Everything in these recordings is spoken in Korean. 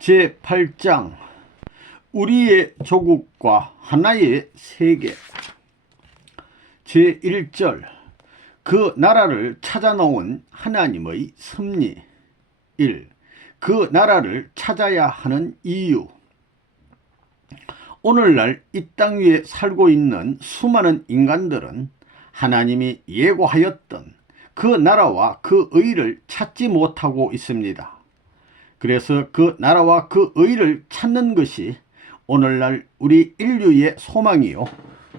제8장 우리의 조국과 하나의 세계. 제1절 그 나라를 찾아놓은 하나님의 섭리. 1. 그 나라를 찾아야 하는 이유. 오늘날 이 땅 위에 살고 있는 수많은 인간들은 하나님이 예고하였던 그 나라와 그 의를 찾지 못하고 있습니다. 그래서 그 나라와 그 의를 찾는 것이 오늘날 우리 인류의 소망이요,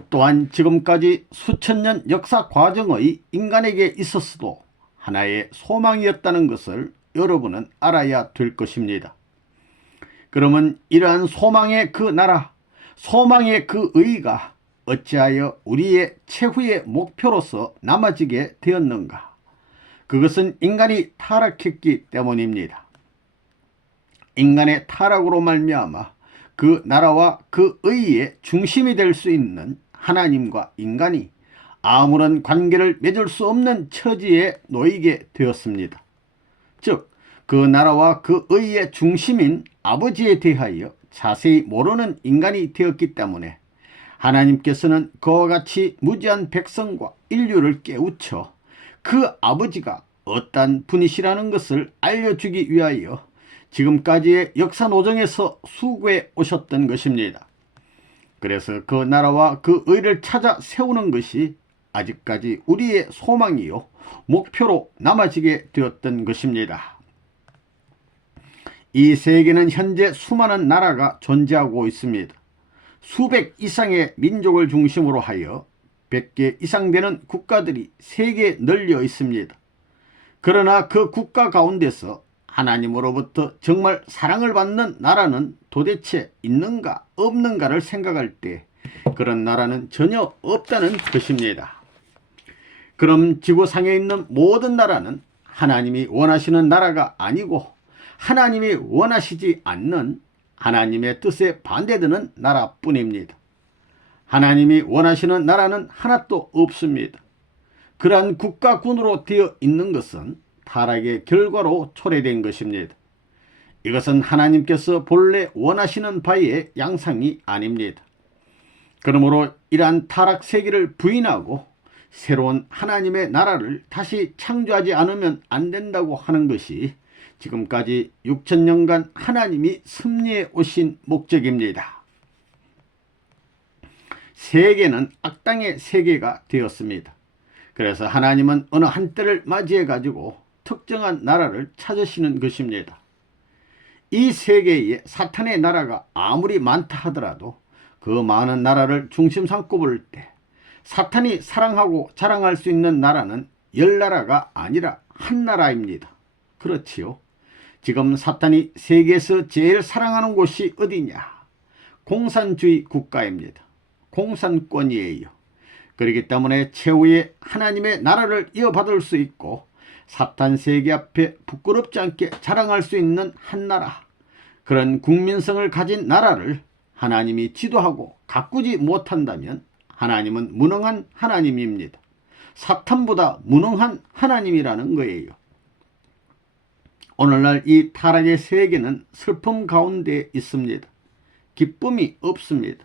또한 지금까지 수천 년 역사 과정의 인간에게 있었어도 하나의 소망이었다는 것을 여러분은 알아야 될 것입니다. 그러면 이러한 소망의 그 나라, 소망의 그 의가 어찌하여 우리의 최후의 목표로서 남아지게 되었는가? 그것은 인간이 타락했기 때문입니다. 인간의 타락으로 말미암아 그 나라와 그 의의 중심이 될 수 있는 하나님과 인간이 아무런 관계를 맺을 수 없는 처지에 놓이게 되었습니다. 즉, 그 나라와 그 의의 중심인 아버지에 대하여 자세히 모르는 인간이 되었기 때문에 하나님께서는 그와 같이 무지한 백성과 인류를 깨우쳐 그 아버지가 어떠한 분이시라는 것을 알려주기 위하여 지금까지의 역사 노정에서 수고해 오셨던 것입니다. 그래서 그 나라와 그 의를 찾아 세우는 것이 아직까지 우리의 소망이요, 목표로 남아지게 되었던 것입니다. 이 세계는 현재 수많은 나라가 존재하고 있습니다. 수백 이상의 민족을 중심으로 하여 100개 이상 되는 국가들이 세계에 널려 있습니다. 그러나 그 국가 가운데서 하나님으로부터 정말 사랑을 받는 나라는 도대체 있는가 없는가를 생각할 때 그런 나라는 전혀 없다는 것입니다. 그럼 지구상에 있는 모든 나라는 하나님이 원하시는 나라가 아니고 하나님이 원하시지 않는 하나님의 뜻에 반대되는 나라뿐입니다. 하나님이 원하시는 나라는 하나도 없습니다. 그러한 국가군으로 되어 있는 것은 타락의 결과로 초래된 것입니다. 이것은 하나님께서 본래 원하시는 바의 양상이 아닙니다. 그러므로 이러한 타락 세계를 부인하고 새로운 하나님의 나라를 다시 창조하지 않으면 안 된다고 하는 것이 지금까지 6천년간 하나님이 섭리해 오신 목적입니다. 세계는 악당의 세계가 되었습니다. 그래서 하나님은 어느 한때를 맞이해 가지고 특정한 나라를 찾으시는 것입니다. 이 세계에 사탄의 나라가 아무리 많다 하더라도 그 많은 나라를 중심 삼고 볼 때 사탄이 사랑하고 자랑할 수 있는 나라는 10나라가 아니라 한 나라입니다. 그렇지요? 지금 사탄이 세계에서 제일 사랑하는 곳이 어디냐? 공산주의 국가입니다. 공산권이에요. 그렇기 때문에 최후의 하나님의 나라를 이어받을 수 있고 사탄 세계 앞에 부끄럽지 않게 자랑할 수 있는 한 나라, 그런 국민성을 가진 나라를 하나님이 지도하고 가꾸지 못한다면 하나님은 무능한 하나님입니다. 사탄보다 무능한 하나님이라는 거예요. 오늘날 이 타락의 세계는 슬픔 가운데 있습니다. 기쁨이 없습니다.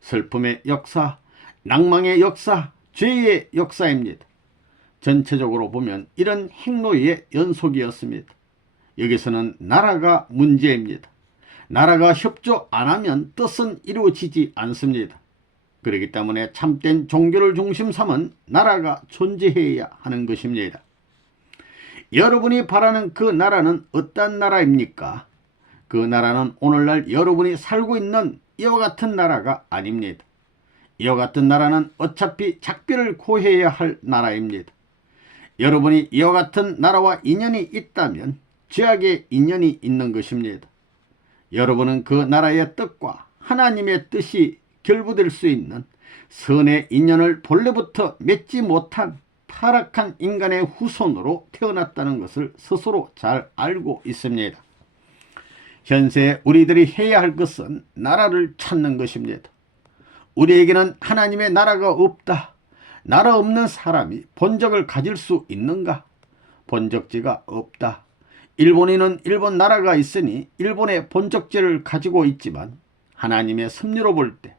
슬픔의 역사, 낭망의 역사, 죄의 역사입니다. 전체적으로 보면 이런 행로의 연속이었습니다. 여기서는 나라가 문제입니다. 나라가 협조 안 하면 뜻은 이루어지지 않습니다. 그렇기 때문에 참된 종교를 중심 삼은 나라가 존재해야 하는 것입니다. 여러분이 바라는 그 나라는 어떤 나라입니까? 그 나라는 오늘날 여러분이 살고 있는 이와 같은 나라가 아닙니다. 이와 같은 나라는 어차피 작별을 고해야 할 나라입니다. 여러분이 이와 같은 나라와 인연이 있다면 죄악의 인연이 있는 것입니다. 여러분은 그 나라의 뜻과 하나님의 뜻이 결부될 수 있는 선의 인연을 본래부터 맺지 못한 타락한 인간의 후손으로 태어났다는 것을 스스로 잘 알고 있습니다. 현재 우리들이 해야 할 것은 나라를 찾는 것입니다. 우리에게는 하나님의 나라가 없다. 나라 없는 사람이 본적을 가질 수 있는가? 본적지가 없다. 일본인은 일본 나라가 있으니 일본의 본적지를 가지고 있지만 하나님의 섭리로 볼 때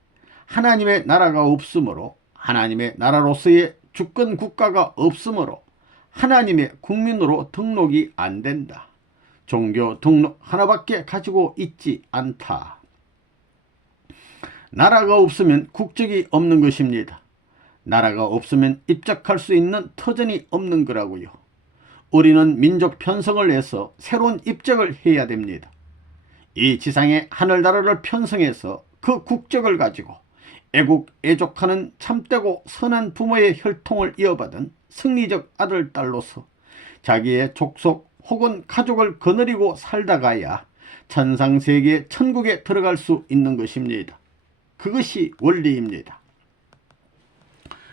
하나님의 나라가 없으므로, 하나님의 나라로서의 주권 국가가 없으므로 하나님의 국민으로 등록이 안 된다. 종교 등록 하나밖에 가지고 있지 않다. 나라가 없으면 국적이 없는 것입니다. 나라가 없으면 입적할 수 있는 터전이 없는 거라고요. 우리는 민족 편성을 해서 새로운 입적을 해야 됩니다. 이 지상의 하늘나라를 편성해서 그 국적을 가지고 애국 애족하는 참되고 선한 부모의 혈통을 이어받은 승리적 아들 딸로서 자기의 족속 혹은 가족을 거느리고 살다가야 천상세계 천국에 들어갈 수 있는 것입니다. 그것이 원리입니다.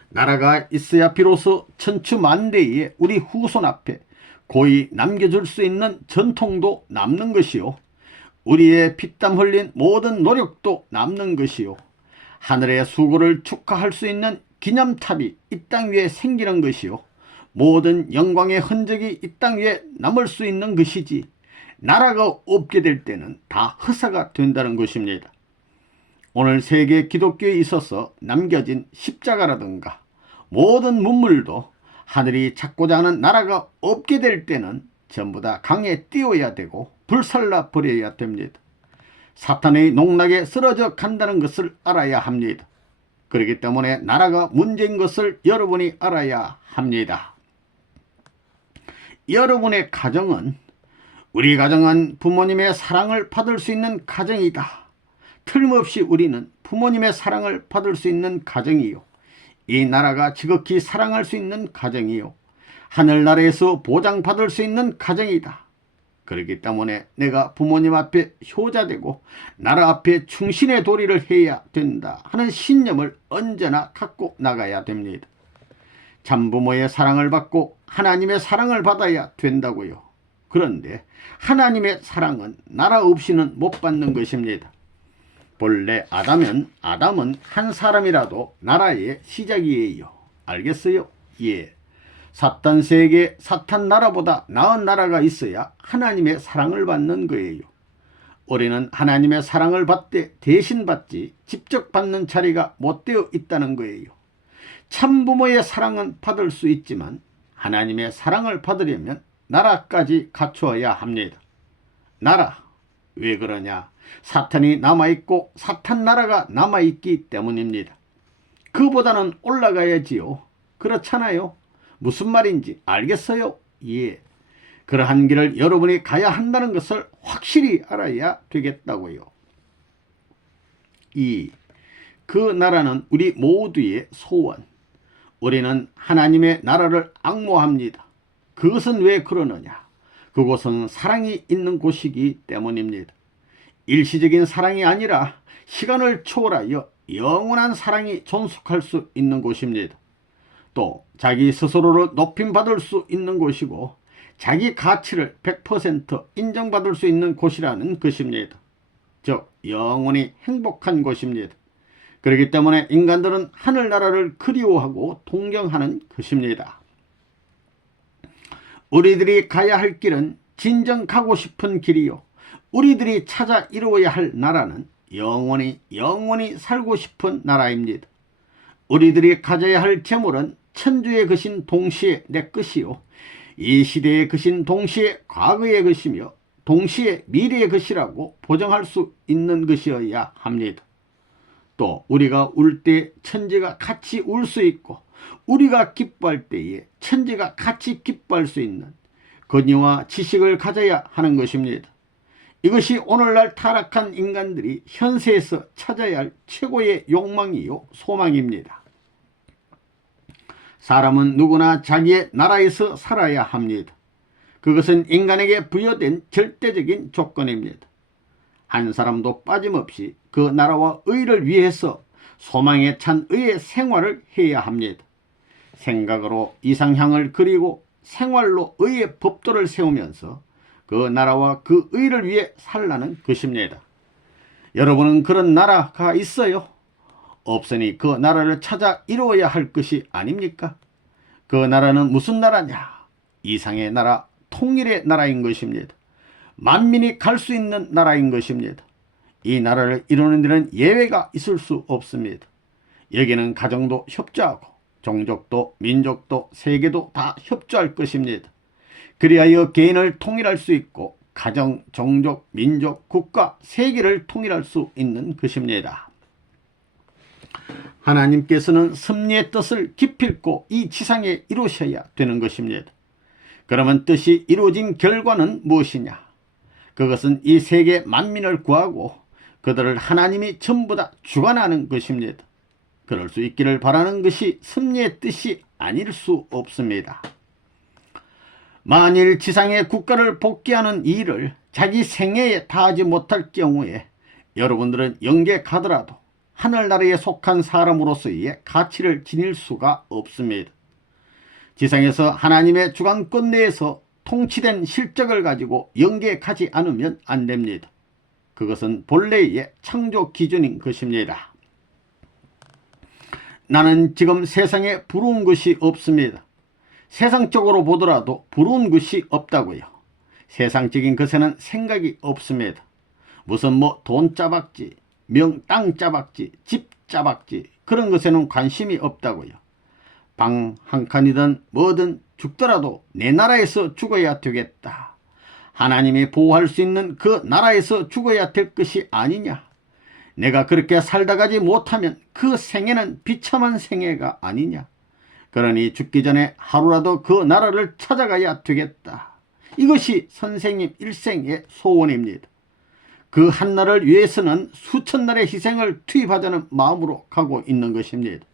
나라가 있어야 비로소 천추만대의 우리 후손 앞에 고이 남겨줄 수 있는 전통도 남는 것이요, 우리의 피땀 흘린 모든 노력도 남는 것이요, 하늘의 수고를 축하할 수 있는 기념탑이 이 땅 위에 생기는 것이요, 모든 영광의 흔적이 이 땅 위에 남을 수 있는 것이지, 나라가 없게 될 때는 다 허사가 된다는 것입니다. 오늘 세계 기독교에 있어서 남겨진 십자가라든가 모든 문물도 하늘이 찾고자 하는 나라가 없게 될 때는 전부 다 강에 띄워야 되고 불살라 버려야 됩니다. 사탄의 농락에 쓰러져 간다는 것을 알아야 합니다. 그렇기 때문에 나라가 문제인 것을 여러분이 알아야 합니다. 여러분의 가정은, 우리 가정은 부모님의 사랑을 받을 수 있는 가정이다. 틀림없이 우리는 부모님의 사랑을 받을 수 있는 가정이요, 이 나라가 지극히 사랑할 수 있는 가정이요, 하늘나라에서 보장받을 수 있는 가정이다. 그렇기 때문에 내가 부모님 앞에 효자되고 나라 앞에 충신의 도리를 해야 된다 하는 신념을 언제나 갖고 나가야 됩니다. 참부모의 사랑을 받고 하나님의 사랑을 받아야 된다고요. 그런데 하나님의 사랑은 나라 없이는 못 받는 것입니다. 본래 아담은 한 사람이라도 나라의 시작이에요. 알겠어요? 예. 사탄 세계, 사탄 나라보다 나은 나라가 있어야 하나님의 사랑을 받는 거예요. 우리는 하나님의 사랑을 받되 대신 받지 직접 받는 자리가 못 되어 있다는 거예요. 참부모의 사랑은 받을 수 있지만 하나님의 사랑을 받으려면 나라까지 갖추어야 합니다. 나라, 왜 그러냐? 사탄이 남아있고 사탄 나라가 남아있기 때문입니다. 그보다는 올라가야지요. 그렇잖아요. 무슨 말인지 알겠어요? 예. 그러한 길을 여러분이 가야 한다는 것을 확실히 알아야 되겠다고요. 2. 그 나라는 우리 모두의 소원. 우리는 하나님의 나라를 앙모합니다. 그것은 왜 그러느냐? 그곳은 사랑이 있는 곳이기 때문입니다. 일시적인 사랑이 아니라 시간을 초월하여 영원한 사랑이 존속할 수 있는 곳입니다. 또 자기 스스로를 높임받을 수 있는 곳이고 자기 가치를 100% 인정받을 수 있는 곳이라는 것입니다. 즉 영원히 행복한 곳입니다. 그렇기 때문에 인간들은 하늘나라를 그리워하고 동경하는 것입니다. 우리들이 가야 할 길은 진정 가고 싶은 길이요, 우리들이 찾아 이루어야 할 나라는 영원히 살고 싶은 나라입니다. 우리들이 가져야 할 재물은 천주의 것인 동시에 내 것이요, 이 시대의 것인 동시에 과거의 것이며 동시에 미래의 것이라고 보정할 수 있는 것이어야 합니다. 또 우리가 울 때 천지가 같이 울 수 있고 우리가 기뻐할 때에 천지가 같이 기뻐할 수 있는 권위와 지식을 가져야 하는 것입니다. 이것이 오늘날 타락한 인간들이 현세에서 찾아야 할 최고의 욕망이요 소망입니다. 사람은 누구나 자기의 나라에서 살아야 합니다. 그것은 인간에게 부여된 절대적인 조건입니다. 한 사람도 빠짐없이 그 나라와 의를 위해서 소망에 찬 의의 생활을 해야 합니다. 생각으로 이상향을 그리고 생활로 의의 법도를 세우면서 그 나라와 그 의를 위해 살라는 것입니다. 여러분은 그런 나라가 있어요? 없으니 그 나라를 찾아 이루어야 할 것이 아닙니까? 그 나라는 무슨 나라냐? 이상의 나라, 통일의 나라인 것입니다. 만민이 갈 수 있는 나라인 것입니다. 이 나라를 이루는 데는 예외가 있을 수 없습니다. 여기는 가정도 협조하고 종족도 민족도 세계도 다 협조할 것입니다. 그리하여 개인을 통일할 수 있고 가정, 종족, 민족, 국가, 세계를 통일할 수 있는 것입니다. 하나님께서는 섭리의 뜻을 기필코 이 지상에 이루셔야 되는 것입니다. 그러면 뜻이 이루어진 결과는 무엇이냐? 그것은 이 세계 만민을 구하고 그들을 하나님이 전부 다 주관하는 것입니다. 그럴 수 있기를 바라는 것이 섭리의 뜻이 아닐 수 없습니다. 만일 지상의 국가를 복귀하는 일을 자기 생애에 다하지 못할 경우에 여러분들은 영계 가더라도 하늘나라에 속한 사람으로서의 가치를 지닐 수가 없습니다. 지상에서 하나님의 주관권 내에서 통치된 실적을 가지고 영계에 가지 않으면 안 됩니다. 그것은 본래의 창조 기준인 것입니다. 나는 지금 세상에 부러운 것이 없습니다. 세상적으로 보더라도 부러운 것이 없다고요. 세상적인 것에는 생각이 없습니다. 무슨 돈 짜박지, 땅 짜박지, 집 짜박지 그런 것에는 관심이 없다고요. 방 한 칸이든 뭐든 죽더라도 내 나라에서 죽어야 되겠다. 하나님이 보호할 수 있는 그 나라에서 죽어야 될 것이 아니냐. 내가 그렇게 살다 가지 못하면 그 생애는 비참한 생애가 아니냐. 그러니 죽기 전에 하루라도 그 나라를 찾아가야 되겠다. 이것이 선생님 일생의 소원입니다. 그 한날을 위해서는 수천 날의 희생을 투입하자는 마음으로 가고 있는 것입니다.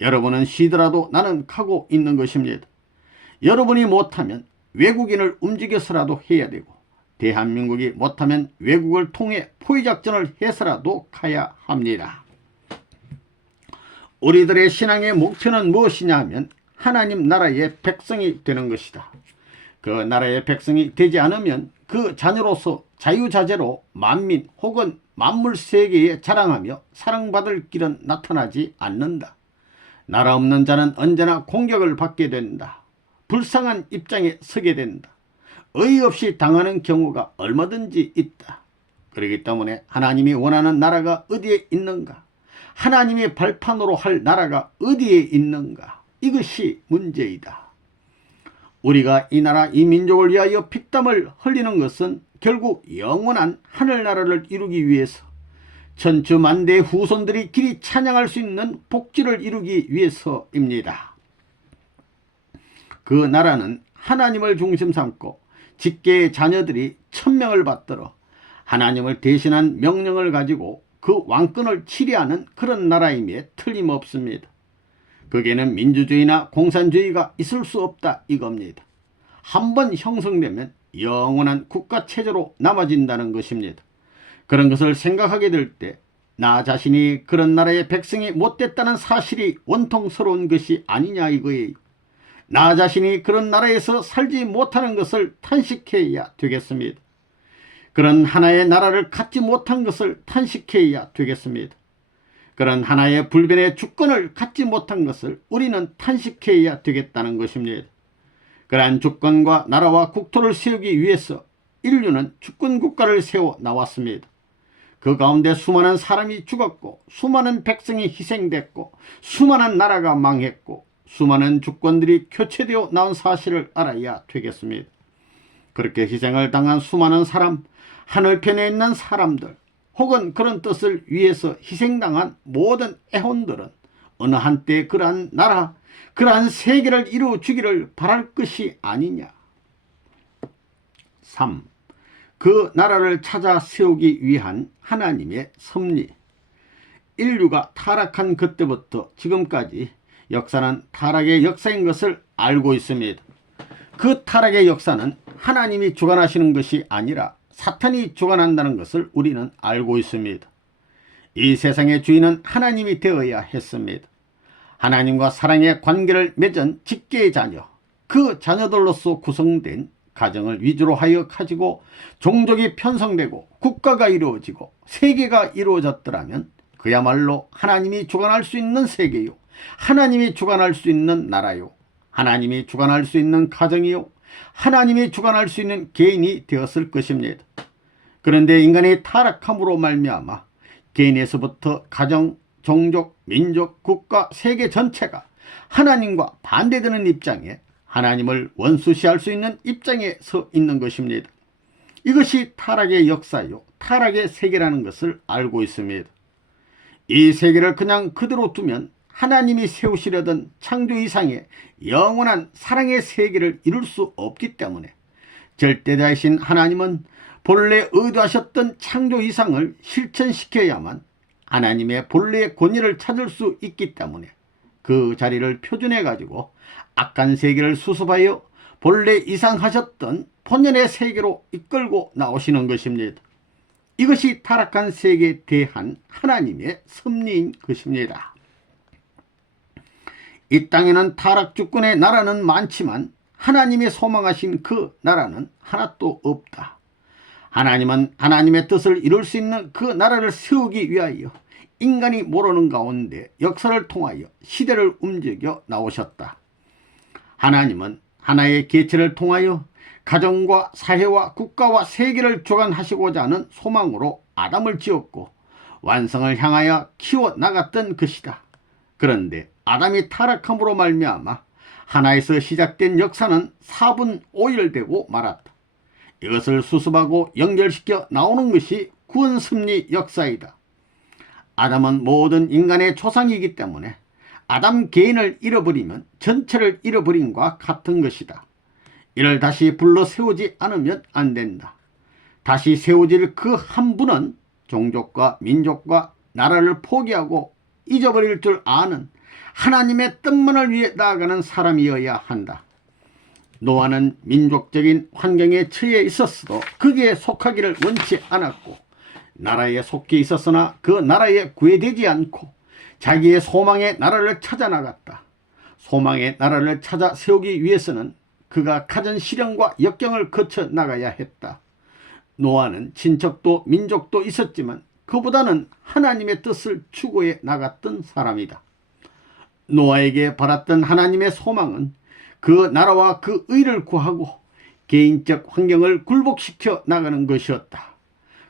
여러분은 쉬더라도 나는 가고 있는 것입니다. 여러분이 못하면 외국인을 움직여서라도 해야 되고 대한민국이 못하면 외국을 통해 포위작전을 해서라도 가야 합니다. 우리들의 신앙의 목표는 무엇이냐 하면 하나님 나라의 백성이 되는 것이다. 그 나라의 백성이 되지 않으면 그 자녀로서 자유자재로 만민 혹은 만물 세계에 자랑하며 사랑받을 길은 나타나지 않는다. 나라 없는 자는 언제나 공격을 받게 된다. 불쌍한 입장에 서게 된다. 어이없이 당하는 경우가 얼마든지 있다. 그렇기 때문에 하나님이 원하는 나라가 어디에 있는가? 하나님의 발판으로 할 나라가 어디에 있는가? 이것이 문제이다. 우리가 이 나라 이 민족을 위하여 피땀을 흘리는 것은 결국 영원한 하늘나라를 이루기 위해서 천추만대의 후손들이 길이 찬양할 수 있는 복지를 이루기 위해서입니다. 그 나라는 하나님을 중심 삼고 직계의 자녀들이 천명을 받들어 하나님을 대신한 명령을 가지고 그 왕권을 치리하는 그런 나라임에 틀림없습니다. 거기에는 민주주의나 공산주의가 있을 수 없다 이겁니다. 한번 형성되면 영원한 국가체제로 남아진다는 것입니다. 그런 것을 생각하게 될 때 나 자신이 그런 나라의 백성이 못됐다는 사실이 원통스러운 것이 아니냐 이거예요. 나 자신이 그런 나라에서 살지 못하는 것을 탄식해야 되겠습니다. 그런 하나의 나라를 갖지 못한 것을 탄식해야 되겠습니다. 그런 하나의 불변의 주권을 갖지 못한 것을 우리는 탄식해야 되겠다는 것입니다. 그러한 주권과 나라와 국토를 세우기 위해서 인류는 주권국가를 세워 나왔습니다. 그 가운데 수많은 사람이 죽었고 수많은 백성이 희생됐고 수많은 나라가 망했고 수많은 주권들이 교체되어 나온 사실을 알아야 되겠습니다. 그렇게 희생을 당한 수많은 사람, 하늘편에 있는 사람들 혹은 그런 뜻을 위해서 희생당한 모든 애혼들은 어느 한때 그러한 나라, 그러한 세계를 이루어 주기를 바랄 것이 아니냐. 3. 그 나라를 찾아 세우기 위한 하나님의 섭리. 인류가 타락한 그때부터 지금까지 역사는 타락의 역사인 것을 알고 있습니다. 그 타락의 역사는 하나님이 주관하시는 것이 아니라 사탄이 주관한다는 것을 우리는 알고 있습니다. 이 세상의 주인은 하나님이 되어야 했습니다. 하나님과 사랑의 관계를 맺은 직계의 자녀, 그 자녀들로서 구성된 가정을 위주로 하여 가지고 종족이 편성되고 국가가 이루어지고 세계가 이루어졌더라면 그야말로 하나님이 주관할 수 있는 세계요, 하나님이 주관할 수 있는 나라요, 하나님이 주관할 수 있는 가정이요, 하나님이 주관할 수 있는 개인이 되었을 것입니다. 그런데 인간의 타락함으로 말미암아 개인에서부터 가정, 종족, 민족, 국가, 세계 전체가 하나님과 반대되는 입장에 하나님을 원수시할 수 있는 입장에 서 있는 것입니다. 이것이 타락의 역사요, 타락의 세계라는 것을 알고 있습니다. 이 세계를 그냥 그대로 두면 하나님이 세우시려던 창조 이상의 영원한 사랑의 세계를 이룰 수 없기 때문에 절대자이신 하나님은 본래 의도하셨던 창조 이상을 실천시켜야만 하나님의 본래의 권위를 찾을 수 있기 때문에 그 자리를 표준해 가지고 악한 세계를 수습하여 본래 이상하셨던 본연의 세계로 이끌고 나오시는 것입니다. 이것이 타락한 세계에 대한 하나님의 섭리인 것입니다. 이 땅에는 타락 주권의 나라는 많지만 하나님의 소망하신 그 나라는 하나도 없다. 하나님은 하나님의 뜻을 이룰 수 있는 그 나라를 세우기 위하여 인간이 모르는 가운데 역사를 통하여 시대를 움직여 나오셨다. 하나님은 하나의 개체를 통하여 가정과 사회와 국가와 세계를 주관하시고자 하는 소망으로 아담을 지었고 완성을 향하여 키워나갔던 것이다. 그런데 아담이 타락함으로 말미암아 하나에서 시작된 역사는 4분 5일되고 말았다. 이것을 수습하고 연결시켜 나오는 것이 구원섭리 역사이다. 아담은 모든 인간의 조상이기 때문에 아담 개인을 잃어버리면 전체를 잃어버림과 같은 것이다. 이를 다시 불러 세우지 않으면 안 된다. 다시 세워질 그 한 분은 종족과 민족과 나라를 포기하고 잊어버릴 줄 아는 하나님의 뜻만을 위해 나아가는 사람이어야 한다. 노아는 민족적인 환경에 처해 있었어도 거기에 속하기를 원치 않았고 나라에 속해 있었으나 그 나라에 구애되지 않고 자기의 소망의 나라를 찾아 나갔다. 소망의 나라를 찾아 세우기 위해서는 그가 가진 시련과 역경을 거쳐 나가야 했다. 노아는 친척도 민족도 있었지만 그보다는 하나님의 뜻을 추구해 나갔던 사람이다. 노아에게 바랐던 하나님의 소망은 그 나라와 그 의를 구하고 개인적 환경을 굴복시켜 나가는 것이었다.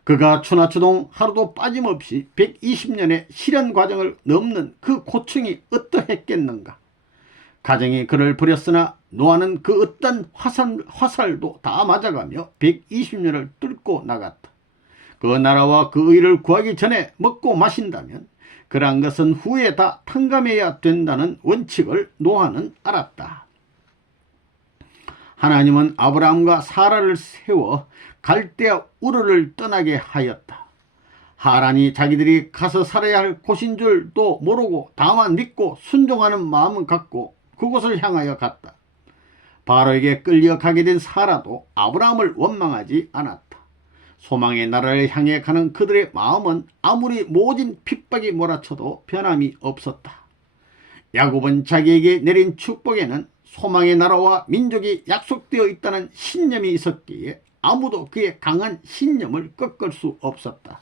그가 추나추동 하루도 빠짐없이 120년의 시련 과정을 넘는 그 고충이 어떠했겠는가. 가정이 그를 버렸으나 노아는 그 어떤 화살도 다 맞아가며 120년을 뚫고 나갔다. 그 나라와 그 의를 구하기 전에 먹고 마신다면 그러한 것은 후에 다 탕감해야 된다는 원칙을 노아는 알았다. 하나님은 아브라함과 사라를 세워 갈대아 우르를 떠나게 하였다. 하란이 자기들이 가서 살아야 할 곳인 줄도 모르고 다만 믿고 순종하는 마음을 갖고 그곳을 향하여 갔다. 바로에게 끌려가게 된 사라도 아브라함을 원망하지 않았다. 소망의 나라를 향해 가는 그들의 마음은 아무리 모진 핍박이 몰아쳐도 변함이 없었다. 야곱은 자기에게 내린 축복에는 소망의 나라와 민족이 약속되어 있다는 신념이 있었기에 아무도 그의 강한 신념을 꺾을 수 없었다.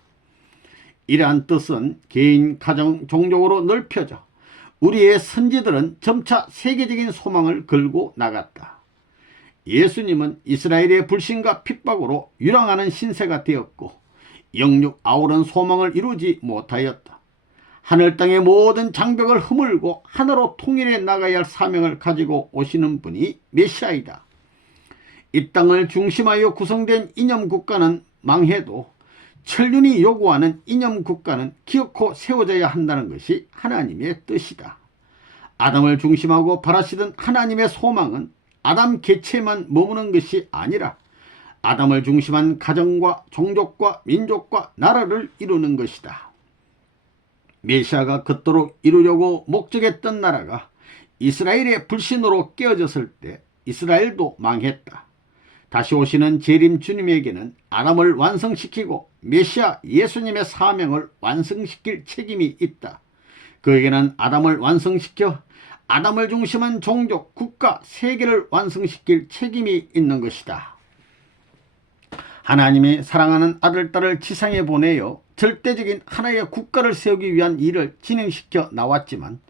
이러한 뜻은 개인, 가정, 종족으로 넓혀져 우리의 선지들은 점차 세계적인 소망을 걸고 나갔다. 예수님은 이스라엘의 불신과 핍박으로 유랑하는 신세가 되었고 영육 아우른 소망을 이루지 못하였다. 하늘 땅의 모든 장벽을 허물고 하나로 통일해 나가야 할 사명을 가지고 오시는 분이 메시아이다. 이 땅을 중심하여 구성된 이념국가는 망해도 천륜이 요구하는 이념국가는 기어코 세워져야 한다는 것이 하나님의 뜻이다. 아담을 중심하고 바라시던 하나님의 소망은 아담 개체만 머무는 것이 아니라 아담을 중심한 가정과 종족과 민족과 나라를 이루는 것이다. 메시아가 그토록 이루려고 목적했던 나라가 이스라엘의 불신으로 깨어졌을 때 이스라엘도 망했다. 다시 오시는 재림 주님에게는 아담을 완성시키고 메시아 예수님의 사명을 완성시킬 책임이 있다. 그에게는 아담을 완성시켜 아담을 중심한 종족, 국가, 세계를 완성시킬 책임이 있는 것이다. 하나님이 사랑하는 아들, 딸을 지상에 보내어 절대적인 하나의 국가를 세우기 위한 일을 진행시켜 나왔지만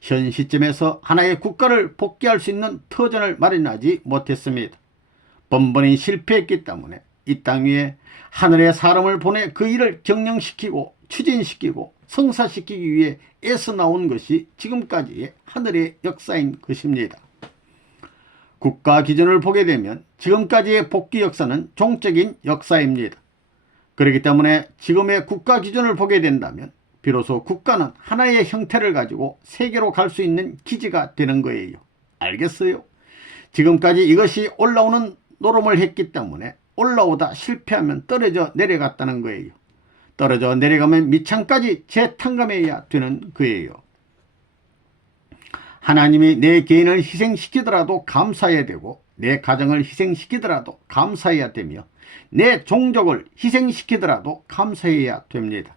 현 시점에서 하나의 국가를 복귀할 수 있는 터전을 마련하지 못했습니다. 번번이 실패했기 때문에 이 땅 위에 하늘의 사람을 보내 그 일을 경영시키고 추진시키고 성사시키기 위해 애써 나온 것이 지금까지의 하늘의 역사인 것입니다. 국가 기준을 보게 되면 지금까지의 복귀 역사는 종적인 역사입니다. 그렇기 때문에 지금의 국가 기준을 보게 된다면 비로소 국가는 하나의 형태를 가지고 세계로 갈 수 있는 기지가 되는 거예요. 알겠어요? 지금까지 이것이 올라오는 노름을 했기 때문에 올라오다 실패하면 떨어져 내려갔다는 거예요. 떨어져 내려가면 밑창까지 재탕감해야 되는 거예요. 하나님이 내 개인을 희생시키더라도 감사해야 되고 내 가정을 희생시키더라도 감사해야 되며 내 종족을 희생시키더라도 감사해야 됩니다.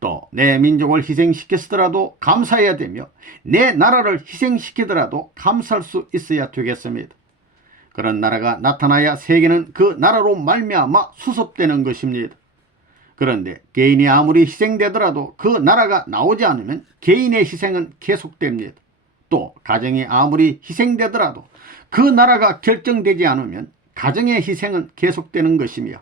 또 내 민족을 희생시켰더라도 감사해야 되며 내 나라를 희생시키더라도 감사할 수 있어야 되겠습니다. 그런 나라가 나타나야 세계는 그 나라로 말미암아 수습되는 것입니다. 그런데 개인이 아무리 희생되더라도 그 나라가 나오지 않으면 개인의 희생은 계속됩니다. 또 가정이 아무리 희생되더라도 그 나라가 결정되지 않으면 가정의 희생은 계속되는 것이며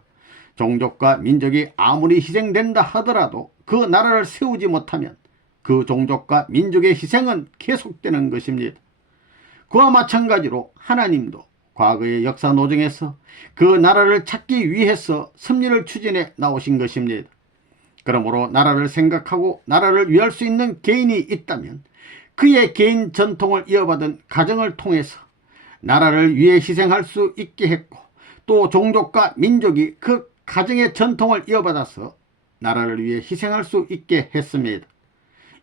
종족과 민족이 아무리 희생된다 하더라도 그 나라를 세우지 못하면 그 종족과 민족의 희생은 계속되는 것입니다. 그와 마찬가지로 하나님도 과거의 역사 노정에서 그 나라를 찾기 위해서 섭리를 추진해 나오신 것입니다. 그러므로 나라를 생각하고 나라를 위할 수 있는 개인이 있다면 그의 개인 전통을 이어받은 가정을 통해서 나라를 위해 희생할 수 있게 했고 또 종족과 민족이 그 가정의 전통을 이어받아서 나라를 위해 희생할 수 있게 했습니다.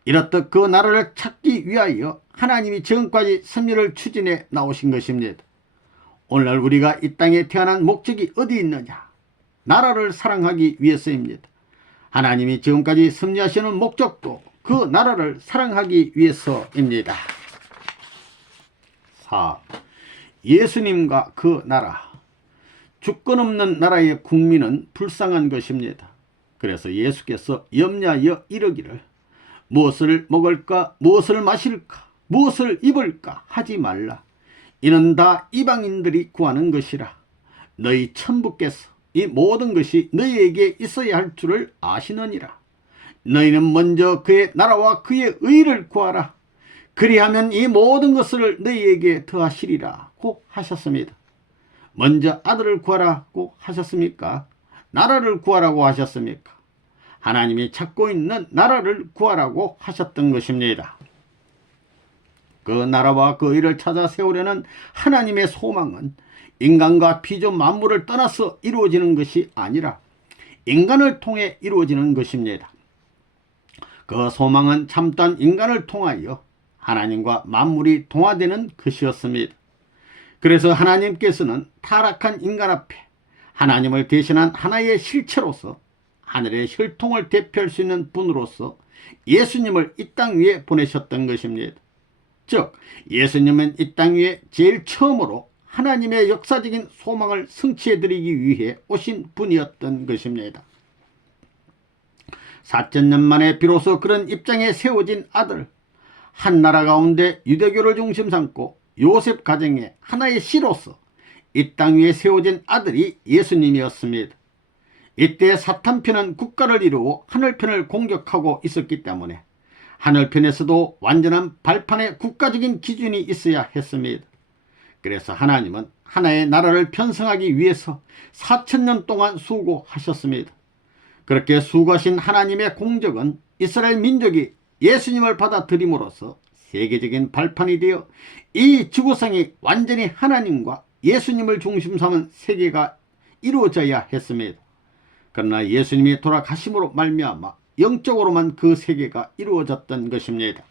이렇듯 그 나라를 찾기 위하여 하나님이 지금까지 섭리를 추진해 나오신 것입니다. 오늘날 우리가 이 땅에 태어난 목적이 어디 있느냐? 나라를 사랑하기 위해서입니다. 하나님이 지금까지 섭리하시는 목적도 그 나라를 사랑하기 위해서입니다. 4. 예수님과 그 나라. 주권 없는 나라의 국민은 불쌍한 것입니다. 그래서 예수께서 염려하여 이르기를 무엇을 먹을까 무엇을 마실까 무엇을 입을까 하지 말라. 이는 다 이방인들이 구하는 것이라. 너희 천부께서 이 모든 것이 너희에게 있어야 할 줄을 아시느니라. 너희는 먼저 그의 나라와 그의 의를 구하라. 그리하면 이 모든 것을 너희에게 더하시리라고 하셨습니다. 먼저 아들을 구하라고 하셨습니까? 나라를 구하라고 하셨습니까? 하나님이 찾고 있는 나라를 구하라고 하셨던 것입니다. 그 나라와 그 의를 찾아 세우려는 하나님의 소망은 인간과 피조 만물을 떠나서 이루어지는 것이 아니라 인간을 통해 이루어지는 것입니다. 그 소망은 참된 인간을 통하여 하나님과 만물이 동화되는 것이었습니다. 그래서 하나님께서는 타락한 인간 앞에 하나님을 대신한 하나의 실체로서 하늘의 혈통을 대표할 수 있는 분으로서 예수님을 이 땅 위에 보내셨던 것입니다. 즉 예수님은 이 땅 위에 제일 처음으로 하나님의 역사적인 소망을 성취해드리기 위해 오신 분이었던 것입니다. 4,000년 만에 비로소 그런 입장에 세워진 아들, 한 나라 가운데 유대교를 중심 삼고 요셉 가정의 하나의 씨로서 이 땅 위에 세워진 아들이 예수님이었습니다. 이때 사탄편은 국가를 이루어 하늘편을 공격하고 있었기 때문에 하늘편에서도 완전한 발판의 국가적인 기준이 있어야 했습니다. 그래서 하나님은 하나의 나라를 편성하기 위해서 4,000년 동안 수고하셨습니다. 그렇게 수고하신 하나님의 공적은 이스라엘 민족이 예수님을 받아들임으로써 세계적인 발판이 되어 이 지구상이 완전히 하나님과 예수님을 중심 삼은 세계가 이루어져야 했습니다. 그러나 예수님이 돌아가심으로 말미암아 영적으로만 그 세계가 이루어졌던 것입니다.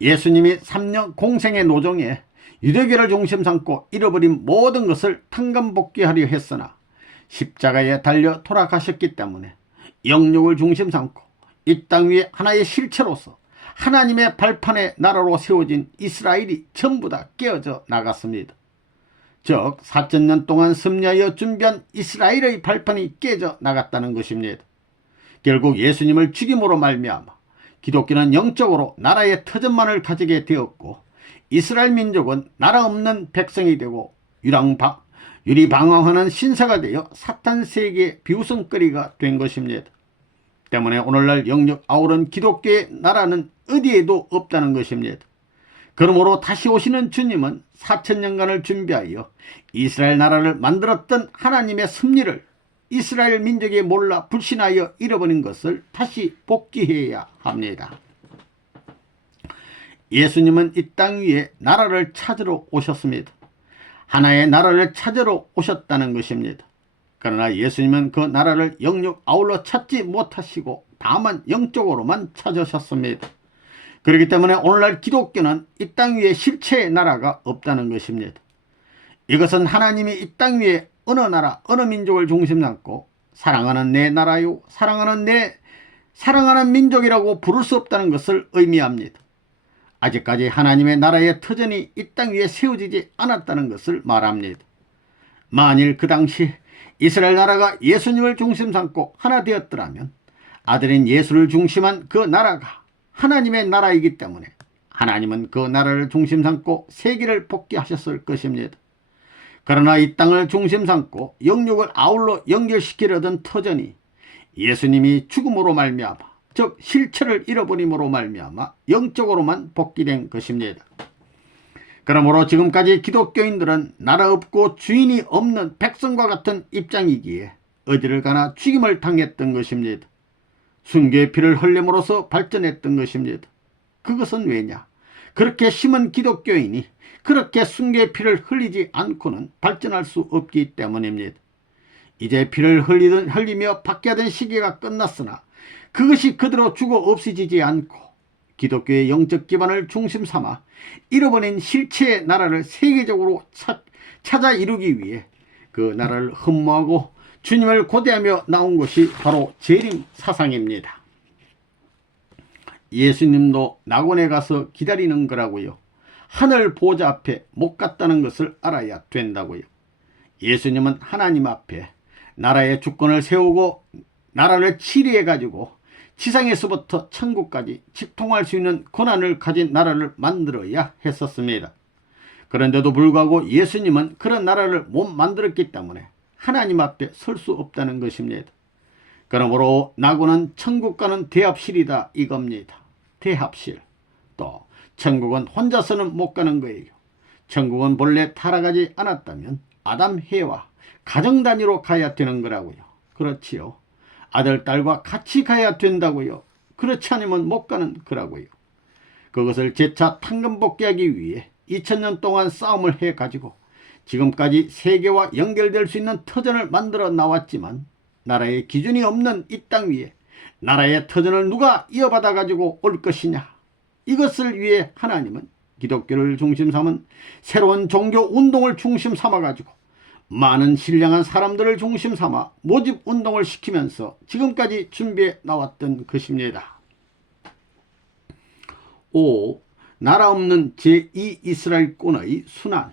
예수님이 3년 공생의 노정에 유대교를 중심 삼고 잃어버린 모든 것을 탕감복귀하려 했으나 십자가에 달려 돌아가셨기 때문에 영육을 중심 삼고 이 땅 위에 하나의 실체로서 하나님의 발판의 나라로 세워진 이스라엘이 전부 다 깨어져 나갔습니다. 즉 4,000년 동안 섭리하여 준비한 이스라엘의 발판이 깨져 나갔다는 것입니다. 결국 예수님을 죽임으로 말미암아 기독교는 영적으로 나라의 터전만을 가지게 되었고 이스라엘 민족은 나라 없는 백성이 되고 유리방황하는 신사가 되어 사탄 세계의 비웃음거리가 된 것입니다. 때문에 오늘날 영육 아우른 기독교의 나라는 어디에도 없다는 것입니다. 그러므로 다시 오시는 주님은 4000년간을 준비하여 이스라엘 나라를 만들었던 하나님의 섭리를 이스라엘 민족이 몰라 불신하여 잃어버린 것을 다시 복귀해야 합니다. 예수님은 이 땅 위에 나라를 찾으러 오셨습니다. 하나의 나라를 찾으러 오셨다는 것입니다. 그러나 예수님은 그 나라를 영육 아울러 찾지 못하시고 다만 영적으로만 찾으셨습니다. 그렇기 때문에 오늘날 기독교는 이 땅 위에 실체의 나라가 없다는 것입니다. 이것은 하나님이 이 땅 위에 어느 나라 어느 민족을 중심 삼고 사랑하는 내 나라요 사랑하는 민족이라고 부를 수 없다는 것을 의미합니다. 아직까지 하나님의 나라의 터전이 이 땅 위에 세워지지 않았다는 것을 말합니다. 만일 그 당시 이스라엘 나라가 예수님을 중심 삼고 하나 되었더라면 아들인 예수를 중심한 그 나라가 하나님의 나라이기 때문에 하나님은 그 나라를 중심 삼고 세계를 복귀하셨을 것입니다. 그러나 이 땅을 중심 삼고 영육을 아울러 연결시키려던 터전이 예수님이 죽음으로 말미암아, 즉 실체를 잃어버림으로 말미암아 영적으로만 복귀된 것입니다. 그러므로 지금까지 기독교인들은 나라 없고 주인이 없는 백성과 같은 입장이기에 어디를 가나 죽임을 당했던 것입니다. 순교의 피를 흘림으로써 발전했던 것입니다. 그것은 왜냐? 그렇게 심은 기독교인이 그렇게 순교의 피를 흘리지 않고는 발전할 수 없기 때문입니다. 이제 피를 흘리며 박해하던 시기가 끝났으나 그것이 그대로 죽어 없어지지 않고 기독교의 영적 기반을 중심 삼아 잃어버린 실체의 나라를 세계적으로 찾아 이루기 위해 그 나라를 흠모하고 주님을 고대하며 나온 것이 바로 재림 사상입니다. 예수님도 낙원에 가서 기다리는 거라고요. 하늘 보좌 앞에 못 갔다는 것을 알아야 된다고요. 예수님은 하나님 앞에 나라의 주권을 세우고 나라를 치리해 가지고 지상에서부터 천국까지 직통할 수 있는 권한을 가진 나라를 만들어야 했었습니다. 그런데도 불구하고 예수님은 그런 나라를 못 만들었기 때문에 하나님 앞에 설 수 없다는 것입니다. 그러므로 낙원은 천국과는 대합실이다 이겁니다. 대합실. 또 천국은 혼자서는 못 가는 거예요. 천국은 본래 타락하지 않았다면 아담 해와 가정 단위로 가야 되는 거라고요. 그렇지요. 아들 딸과 같이 가야 된다고요. 그렇지 않으면 못 가는 거라고요. 그것을 재차 탕금복귀하기 위해 2000년 동안 싸움을 해가지고 지금까지 세계와 연결될 수 있는 터전을 만들어 나왔지만 나라의 기준이 없는 이 땅 위에 나라의 터전을 누가 이어받아 가지고 올 것이냐. 이것을 위해 하나님은 기독교를 중심 삼은 새로운 종교 운동을 중심 삼아 가지고 많은 신령한 사람들을 중심 삼아 모집 운동을 시키면서 지금까지 준비해 나왔던 것입니다. 5. 나라 없는 제2 이스라엘권의 순환.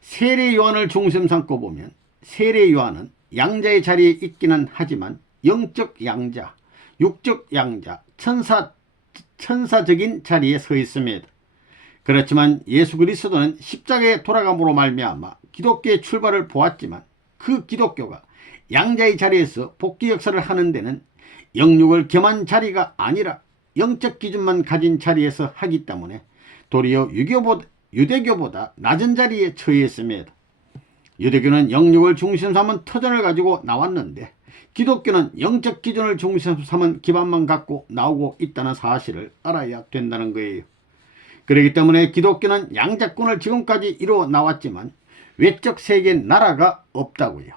세례 요한을 중심 삼고 보면 세례 요한은 양자의 자리에 있기는 하지만 영적 양자, 육적 양자, 천사적인 자리에 서 있습니다. 그렇지만 예수 그리스도는 십자가에 돌아감으로 말미암아 기독교의 출발을 보았지만 그 기독교가 양자의 자리에서 복귀 역사를 하는 데는 영육을 겸한 자리가 아니라 영적 기준만 가진 자리에서 하기 때문에 도리어 유대교보다 낮은 자리에 처해 있습니다. 유대교는 영육을 중심 삼은 터전을 가지고 나왔는데 기독교는 영적 기준을 중심 삼은 기반만 갖고 나오고 있다는 사실을 알아야 된다는 거예요. 그렇기 때문에 기독교는 양자권을 지금까지 이루어 나왔지만 외적 세계에 나라가 없다고요.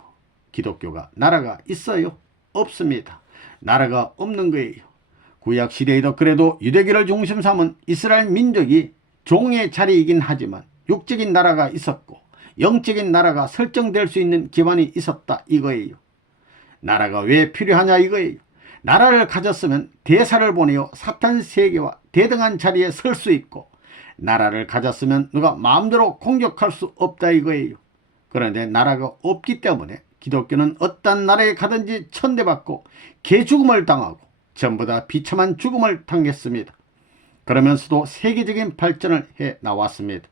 기독교가 나라가 있어요? 없습니다. 나라가 없는 거예요. 구약 시대에도 그래도 유대교를 중심 삼은 이스라엘 민족이 종의 자리이긴 하지만 육적인 나라가 있었고 영적인 나라가 설정될 수 있는 기반이 있었다 이거예요. 나라가 왜 필요하냐 이거예요. 나라를 가졌으면 대사를 보내어 사탄 세계와 대등한 자리에 설 수 있고 나라를 가졌으면 누가 마음대로 공격할 수 없다 이거예요. 그런데 나라가 없기 때문에 기독교는 어떤 나라에 가든지 천대받고 개죽음을 당하고 전부 다 비참한 죽음을 당했습니다. 그러면서도 세계적인 발전을 해 나왔습니다.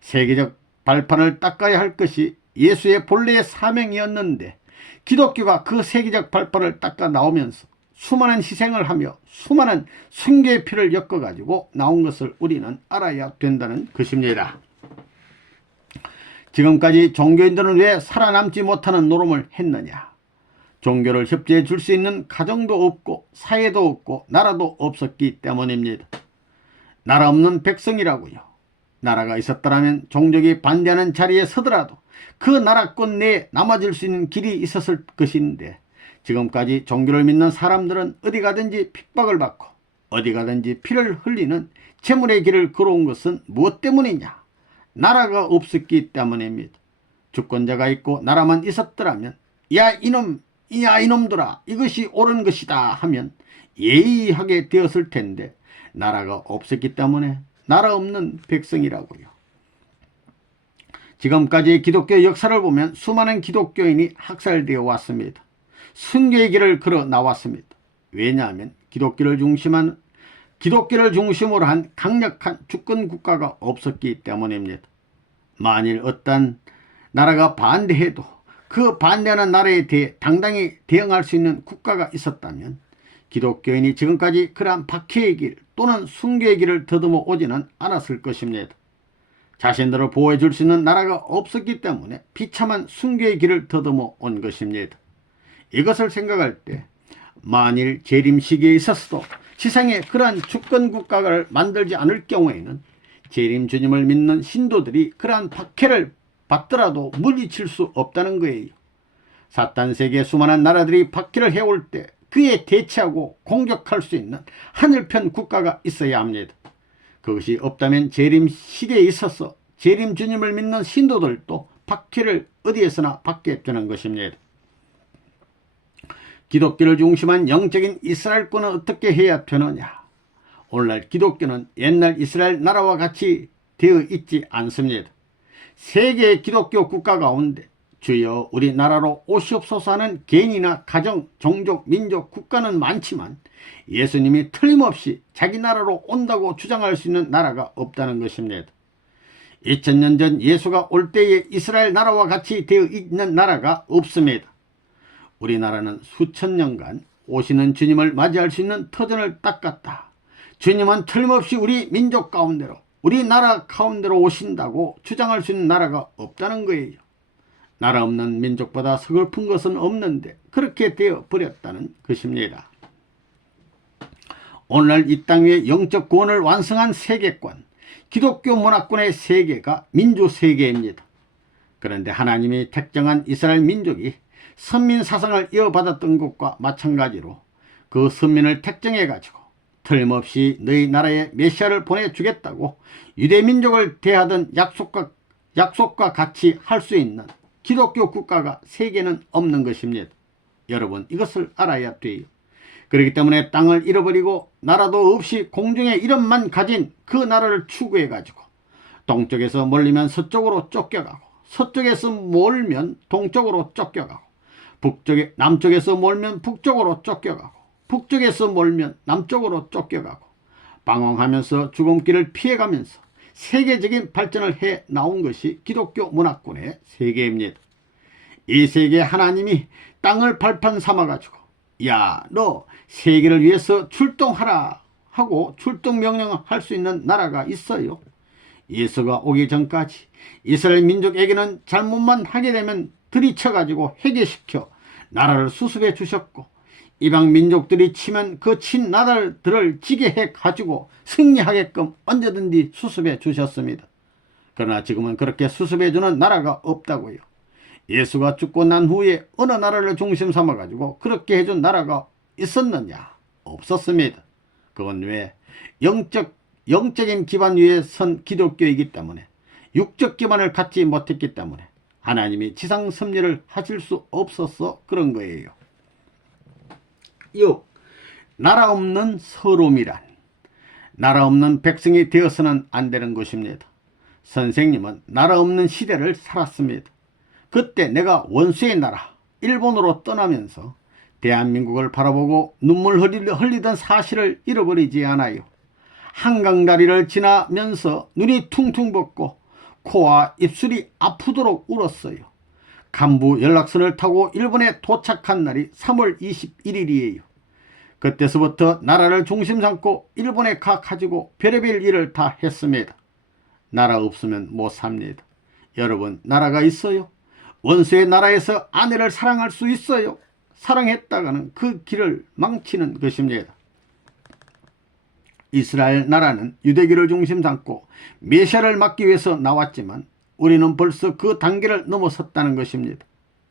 세계적 발판을 닦아야 할 것이 예수의 본래의 사명이었는데 기독교가 그 세계적 발판을 닦아 나오면서 수많은 희생을 하며 수많은 순교의 피를 엮어가지고 나온 것을 우리는 알아야 된다는 것입니다. 지금까지 종교인들은 왜 살아남지 못하는 노름을 했느냐? 종교를 협조해 줄 수 있는 가정도 없고 사회도 없고 나라도 없었기 때문입니다. 나라 없는 백성이라고요. 나라가 있었더라면 종족이 반대하는 자리에 서더라도 그 나라권 내에 남아줄 수 있는 길이 있었을 것인데 지금까지 종교를 믿는 사람들은 어디 가든지 핍박을 받고 어디 가든지 피를 흘리는 재물의 길을 걸어온 것은 무엇 때문이냐? 나라가 없었기 때문입니다. 주권자가 있고 나라만 있었더라면 야 이놈들아 이것이 옳은 것이다 하면 예의하게 되었을 텐데 나라가 없었기 때문에 나라 없는 백성이라고요. 지금까지의 기독교 역사를 보면 수많은 기독교인이 학살되어 왔습니다. 순교의 길을 걸어 나왔습니다. 왜냐하면 기독교를 중심으로 한 강력한 주권 국가가 없었기 때문입니다. 만일 어떤 나라가 반대해도 그 반대하는 나라에 대해 당당히 대응할 수 있는 국가가 있었다면 기독교인이 지금까지 그러한 박해의 길 또는 순교의 길을 더듬어 오지는 않았을 것입니다. 자신들을 보호해 줄 수 있는 나라가 없었기 때문에 비참한 순교의 길을 더듬어 온 것입니다. 이것을 생각할 때 만일 재림 시기에 있었어도 지상에 그러한 주권 국가를 만들지 않을 경우에는 재림 주님을 믿는 신도들이 그러한 박해를 받더라도 물리칠 수 없다는 거예요. 사탄 세계의 수많은 나라들이 박해를 해올 때 그에 대치하고 공격할 수 있는 하늘편 국가가 있어야 합니다. 그것이 없다면 재림 시대에 있어서 재림 주님을 믿는 신도들도 박해를 어디에서나 받게 되는 것입니다. 기독교를 중심한 영적인 이스라엘권은 어떻게 해야 되느냐? 오늘날 기독교는 옛날 이스라엘 나라와 같이 되어 있지 않습니다. 세계의 기독교 국가 가운데 주여 우리나라로 오시옵소서 하는 개인이나 가정, 종족, 민족, 국가는 많지만 예수님이 틀림없이 자기 나라로 온다고 주장할 수 있는 나라가 없다는 것입니다. 2000년 전 예수가 올 때의 이스라엘 나라와 같이 되어 있는 나라가 없습니다. 우리나라는 수천 년간 오시는 주님을 맞이할 수 있는 터전을 닦았다. 주님은 틀림없이 우리 민족 가운데로 우리나라 가운데로 오신다고 주장할 수 있는 나라가 없다는 거예요. 나라 없는 민족보다 서글픈 것은 없는데 그렇게 되어 버렸다는 것입니다. 오늘날 이 땅 위에 영적 구원을 완성한 세계권, 기독교 문화권의 세계가 민주세계입니다. 그런데 하나님이 택정한 이스라엘 민족이 선민 사상을 이어받았던 것과 마찬가지로 그 선민을 택정해가지고 틀림없이 너희 나라에 메시아를 보내주겠다고 유대민족을 대하던 약속과 같이 할 수 있는 기독교 국가가 세계는 없는 것입니다. 여러분 이것을 알아야 돼요. 그렇기 때문에 땅을 잃어버리고 나라도 없이 공중의 이름만 가진 그 나라를 추구해가지고 동쪽에서 몰리면 서쪽으로 쫓겨가고 서쪽에서 몰면 동쪽으로 쫓겨가고 남쪽에서 몰면 북쪽으로 쫓겨가고 북쪽에서 몰면 남쪽으로 쫓겨가고 방황하면서 죽음길을 피해가면서 세계적인 발전을 해 나온 것이 기독교 문화권의 세계입니다. 이 세계에 하나님이 땅을 발판 삼아가지고 야, 너 세계를 위해서 출동하라 하고 출동 명령할 수 있는 나라가 있어요. 예수가 오기 전까지 이스라엘 민족에게는 잘못만 하게 되면 들이쳐가지고 회개시켜 나라를 수습해 주셨고 이방 민족들이 치면 그 친 나라들을 지게 해가지고 승리하게끔 언제든지 수습해 주셨습니다. 그러나 지금은 그렇게 수습해 주는 나라가 없다고요. 예수가 죽고 난 후에 어느 나라를 중심 삼아가지고 그렇게 해준 나라가 있었느냐? 없었습니다. 그건 왜? 영적인 기반 위에 선 기독교이기 때문에 육적 기반을 갖지 못했기 때문에 하나님이 지상 섭리를 하실 수 없어서 그런 거예요. 6. 나라 없는 서름이란 나라 없는 백성이 되어서는 안 되는 것입니다. 선생님은 나라 없는 시대를 살았습니다. 그때 내가 원수의 나라 일본으로 떠나면서 대한민국을 바라보고 눈물 흘리던 사실을 잃어버리지 않아요. 한강다리를 지나면서 눈이 퉁퉁 붓고 코와 입술이 아프도록 울었어요. 간부 연락선을 타고 일본에 도착한 날이 3월 21일이에요. 그때서부터 나라를 중심 삼고 일본에 가가지고 별의별 일을 다 했습니다. 나라 없으면 못 삽니다. 여러분, 나라가 있어요? 원수의 나라에서 아내를 사랑할 수 있어요? 사랑했다가는 그 길을 망치는 것입니다. 이스라엘 나라는 유대교를 중심 삼고 메시아를 막기 위해서 나왔지만 우리는 벌써 그 단계를 넘어섰다는 것입니다.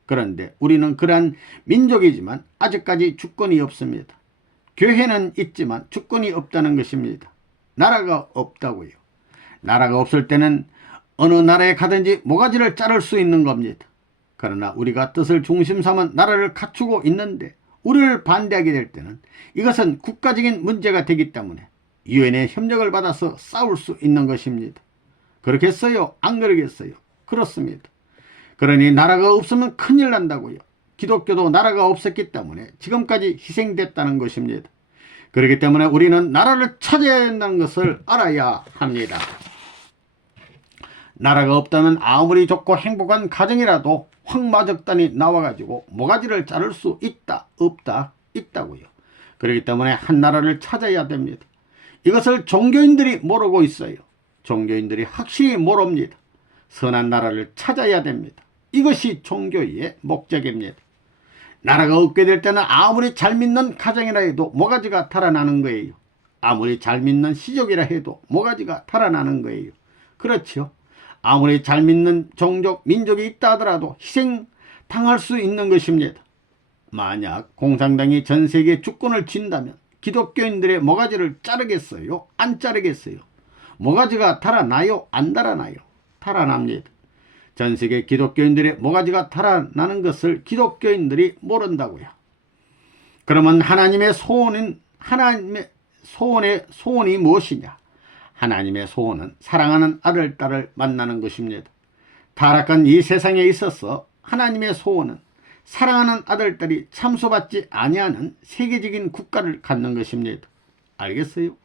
그런데 우리는 그러한 민족이지만 아직까지 주권이 없습니다. 교회는 있지만 주권이 없다는 것입니다. 나라가 없다고요. 나라가 없을 때는 어느 나라에 가든지 모가지를 자를 수 있는 겁니다. 그러나 우리가 뜻을 중심 삼은 나라를 갖추고 있는데 우리를 반대하게 될 때는 이것은 국가적인 문제가 되기 때문에 유엔의 협력을 받아서 싸울 수 있는 것입니다. 그렇겠어요? 안 그러겠어요? 그렇습니다. 그러니 나라가 없으면 큰일 난다고요. 기독교도 나라가 없었기 때문에 지금까지 희생됐다는 것입니다. 그렇기 때문에 우리는 나라를 찾아야 한다는 것을 알아야 합니다. 나라가 없다면 아무리 좋고 행복한 가정이라도 황마적단이 나와가지고 모가지를 자를 수 있다, 없다, 있다고요. 그렇기 때문에 한 나라를 찾아야 됩니다. 이것을 종교인들이 모르고 있어요. 종교인들이 확실히 모릅니다. 선한 나라를 찾아야 됩니다. 이것이 종교의 목적입니다. 나라가 없게 될 때는 아무리 잘 믿는 가정이라 해도 모가지가 달아나는 거예요. 아무리 잘 믿는 시족이라 해도 모가지가 달아나는 거예요. 그렇죠? 아무리 잘 믿는 종족, 민족이 있다 하더라도 희생당할 수 있는 것입니다. 만약 공산당이 전 세계 주권을 쥔다면 기독교인들의 모가지를 자르겠어요? 안 자르겠어요? 모가지가 달아나요? 안 달아나요? 달아납니다. 전 세계 기독교인들의 모가지가 달아나는 것을 기독교인들이 모른다고요. 그러면 하나님의 소원은 하나님의 소원이 무엇이냐? 하나님의 소원은 사랑하는 아들, 딸을 만나는 것입니다. 타락한 이 세상에 있어서 하나님의 소원은 사랑하는 아들, 딸이 참소받지 아니하는 세계적인 국가를 갖는 것입니다. 알겠어요?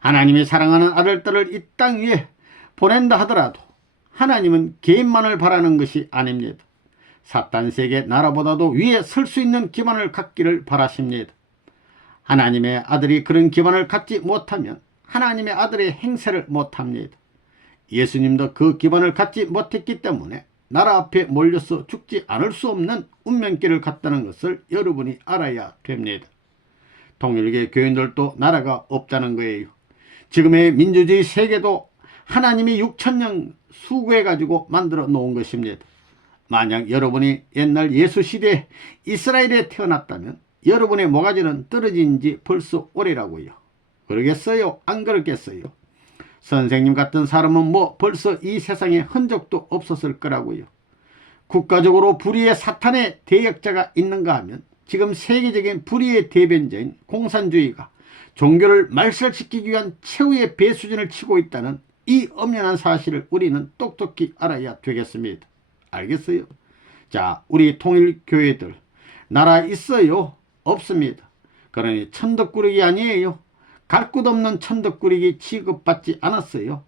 하나님이 사랑하는 아들, 딸을 이 땅 위에 보낸다 하더라도 하나님은 개인만을 바라는 것이 아닙니다. 사탄 세계 나라보다도 위에 설 수 있는 기반을 갖기를 바라십니다. 하나님의 아들이 그런 기반을 갖지 못하면 하나님의 아들의 행세를 못합니다. 예수님도 그 기반을 갖지 못했기 때문에 나라 앞에 몰려서 죽지 않을 수 없는 운명길을 갔다는 것을 여러분이 알아야 됩니다. 통일계 교인들도 나라가 없다는 거예요. 지금의 민주주의 세계도 하나님이 6,000년 수고해가지고 만들어 놓은 것입니다. 만약 여러분이 옛날 예수 시대 이스라엘에 태어났다면 여러분의 모가지는 떨어진 지 벌써 오래라고요. 그러겠어요? 안 그렇겠어요? 선생님 같은 사람은 뭐 벌써 이 세상에 흔적도 없었을 거라고요. 국가적으로 불의의 사탄의 대역자가 있는가 하면 지금 세계적인 불의의 대변자인 공산주의가 종교를 말살시키기 위한 최후의 배수진을 치고 있다는 이 엄연한 사실을 우리는 똑똑히 알아야 되겠습니다. 알겠어요? 자, 우리 통일교회들 나라 있어요? 없습니다. 그러니 천덕꾸러기 아니에요. 갈 곳 없는 천덕꾸러기 취급받지 않았어요.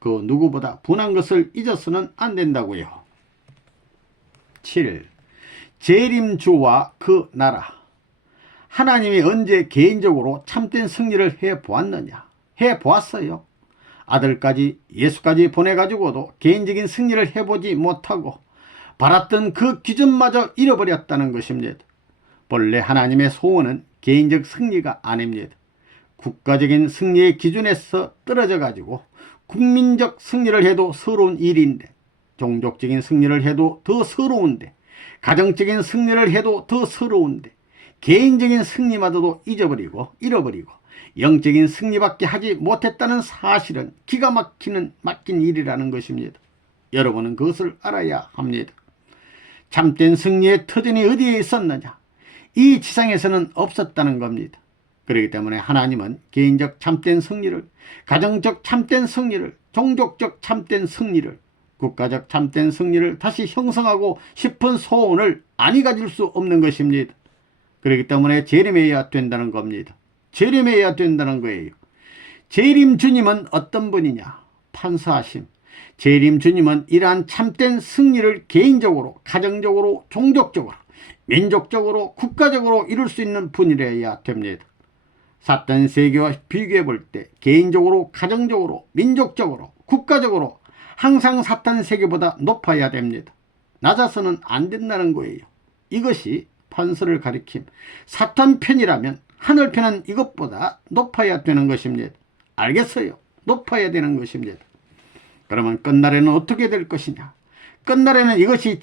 그 누구보다 분한 것을 잊어서는 안 된다고요. 7. 재림주와 그 나라. 하나님이 언제 개인적으로 참된 승리를 해보았느냐? 해보았어요. 아들까지 예수까지 보내가지고도 개인적인 승리를 해보지 못하고 바랐던 그 기준마저 잃어버렸다는 것입니다. 본래 하나님의 소원은 개인적 승리가 아닙니다. 국가적인 승리의 기준에서 떨어져 가지고 국민적 승리를 해도 서러운 일인데, 종족적인 승리를 해도 더 서러운데, 가정적인 승리를 해도 더 서러운데, 개인적인 승리마저도 잃어버리고 영적인 승리밖에 하지 못했다는 사실은 기가 막힌 일이라는 것입니다. 여러분은 그것을 알아야 합니다. 참된 승리의 터전이 어디에 있었느냐? 이 지상에서는 없었다는 겁니다. 그렇기 때문에 하나님은 개인적 참된 승리를, 가정적 참된 승리를, 종족적 참된 승리를, 국가적 참된 승리를 다시 형성하고 싶은 소원을 아니 가질 수 없는 것입니다. 그렇기 때문에 재림해야 된다는 겁니다. 재림해야 된다는 거예요. 재림 주님은 어떤 분이냐? 판사하심, 재림 주님은 이러한 참된 승리를 개인적으로, 가정적으로, 종족적으로, 민족적으로, 국가적으로 이룰 수 있는 분이라야 됩니다. 사탄 세계와 비교해 볼 때 개인적으로, 가정적으로, 민족적으로, 국가적으로 항상 사탄 세계보다 높아야 됩니다. 낮아서는 안 된다는 거예요. 이것이 판서를 가리킴. 사탄 편이라면 하늘 편은 이것보다 높아야 되는 것입니다. 알겠어요? 높아야 되는 것입니다. 그러면 끝날에는 어떻게 될 것이냐? 끝날에는 이것이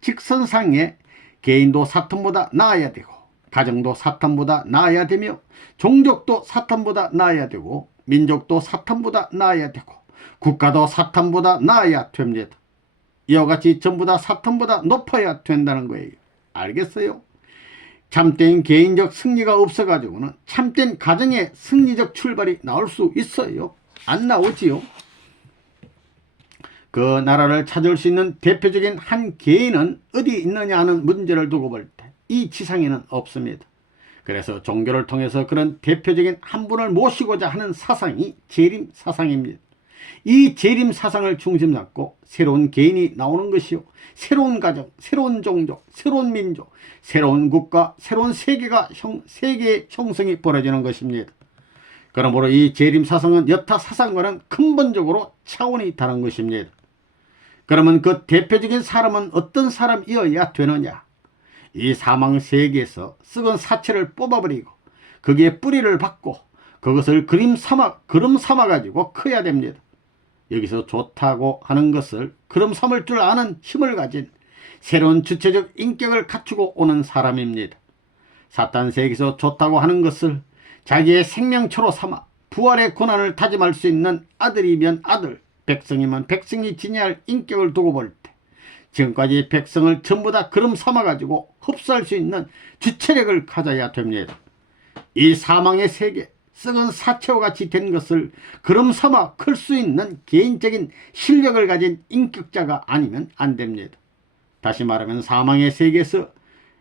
직선상에 개인도 사탄보다 나아야 되고, 가정도 사탄보다 나아야 되며, 종족도 사탄보다 나아야 되고, 민족도 사탄보다 나아야 되고, 국가도 사탄보다 나아야 됩니다. 이와 같이 전부 다 사탄보다 높아야 된다는 거예요. 알겠어요? 참된 개인적 승리가 없어가지고는 참된 가정의 승리적 출발이 나올 수 있어요? 안 나오지요? 그 나라를 찾을 수 있는 대표적인 한 개인은 어디 있느냐 하는 문제를 두고 볼 때 이 지상에는 없습니다. 그래서 종교를 통해서 그런 대표적인 한 분을 모시고자 하는 사상이 재림 사상입니다. 이 재림 사상을 중심 잡고 새로운 개인이 나오는 것이요, 새로운 가정, 새로운 종족, 새로운 민족, 새로운 국가, 새로운 세계의 형성이 벌어지는 것입니다. 그러므로 이 재림 사상은 여타 사상과는 근본적으로 차원이 다른 것입니다. 그러면 그 대표적인 사람은 어떤 사람이어야 되느냐? 이 사망 세계에서 썩은 사체를 뽑아버리고 거기에 뿌리를 박고 그것을 그름 삼아 가지고 커야 됩니다. 여기서 좋다고 하는 것을 그름 삼을 줄 아는 힘을 가진 새로운 주체적 인격을 갖추고 오는 사람입니다. 사탄 세계에서 좋다고 하는 것을 자기의 생명초로 삼아 부활의 고난을 다짐할 수 있는 아들이면 아들, 백성이면 백성이 지녀야 할 인격을 두고 볼 때 지금까지 백성을 전부 다 그름 삼아가지고 흡수할 수 있는 주체력을 가져야 됩니다. 이 사망의 세계, 썩은 사체와 같이 된 것을 그름 삼아 클 수 있는 개인적인 실력을 가진 인격자가 아니면 안 됩니다. 다시 말하면 사망의 세계에서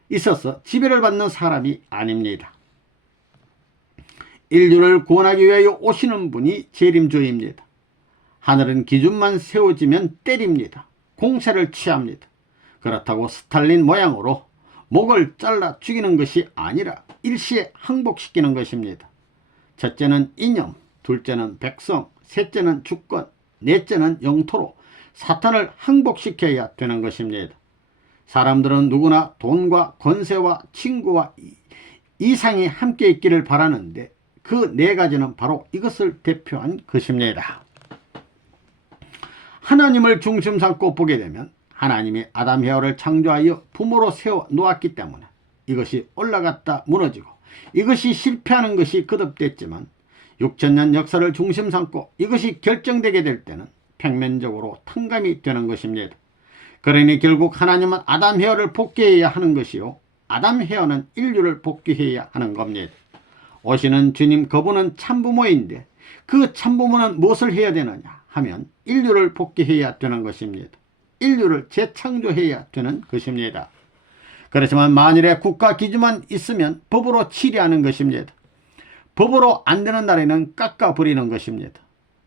있어서 지배를 받는 사람이 아닙니다. 인류를 구원하기 위하여 오시는 분이 재림주입니다. 하늘은 기준만 세워지면 때립니다. 공세를 취합니다. 그렇다고 스탈린 모양으로 목을 잘라 죽이는 것이 아니라 일시에 항복시키는 것입니다. 첫째는 이념, 둘째는 백성, 셋째는 주권, 넷째는 영토로 사탄을 항복시켜야 되는 것입니다. 사람들은 누구나 돈과 권세와 친구와 이상이 함께 있기를 바라는데 그 네 가지는 바로 이것을 대표한 것입니다. 하나님을 중심 삼고 보게 되면 하나님이 아담 헤아를 창조하여 부모로 세워 놓았기 때문에 이것이 올라갔다 무너지고 이것이 실패하는 것이 거듭됐지만 6천년 역사를 중심 삼고 이것이 결정되게 될 때는 평면적으로 탕감이 되는 것입니다. 그러니 결국 하나님은 아담 헤아를 복귀해야 하는 것이요, 아담 헤아는 인류를 복귀해야 하는 겁니다. 오시는 주님, 그분은 참부모인데 그 참부모는 무엇을 해야 되느냐 하면 인류를 복귀해야 되는 것입니다. 인류를 재창조해야 되는 것입니다. 그렇지만 만일에 국가 기준만 있으면 법으로 치리하는 것입니다. 법으로 안 되는 날에는 깎아버리는 것입니다.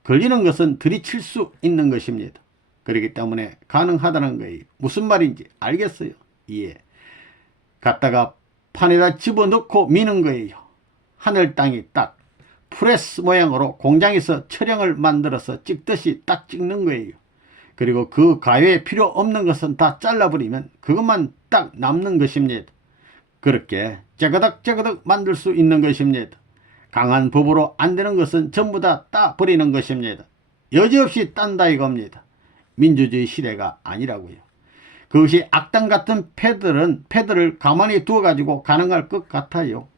걸리는 것은 들이칠 수 있는 것입니다. 그렇기 때문에 가능하다는 거예요. 무슨 말인지 알겠어요? 예. 갖다가 판에다 집어넣고 미는 거예요. 하늘 땅이 딱 프레스 모양으로 공장에서 철형을 만들어서 찍듯이 딱 찍는 거예요. 그리고 그 가외에 필요 없는 것은 다 잘라버리면 그것만 딱 남는 것입니다. 그렇게 째그덕째그덕 만들 수 있는 것입니다. 강한 법으로 안 되는 것은 전부 다 따버리는 것입니다. 여지없이 딴다 이겁니다. 민주주의 시대가 아니라고요. 그것이 악당 같은 패들을 가만히 두어가지고 가능할 것 같아요.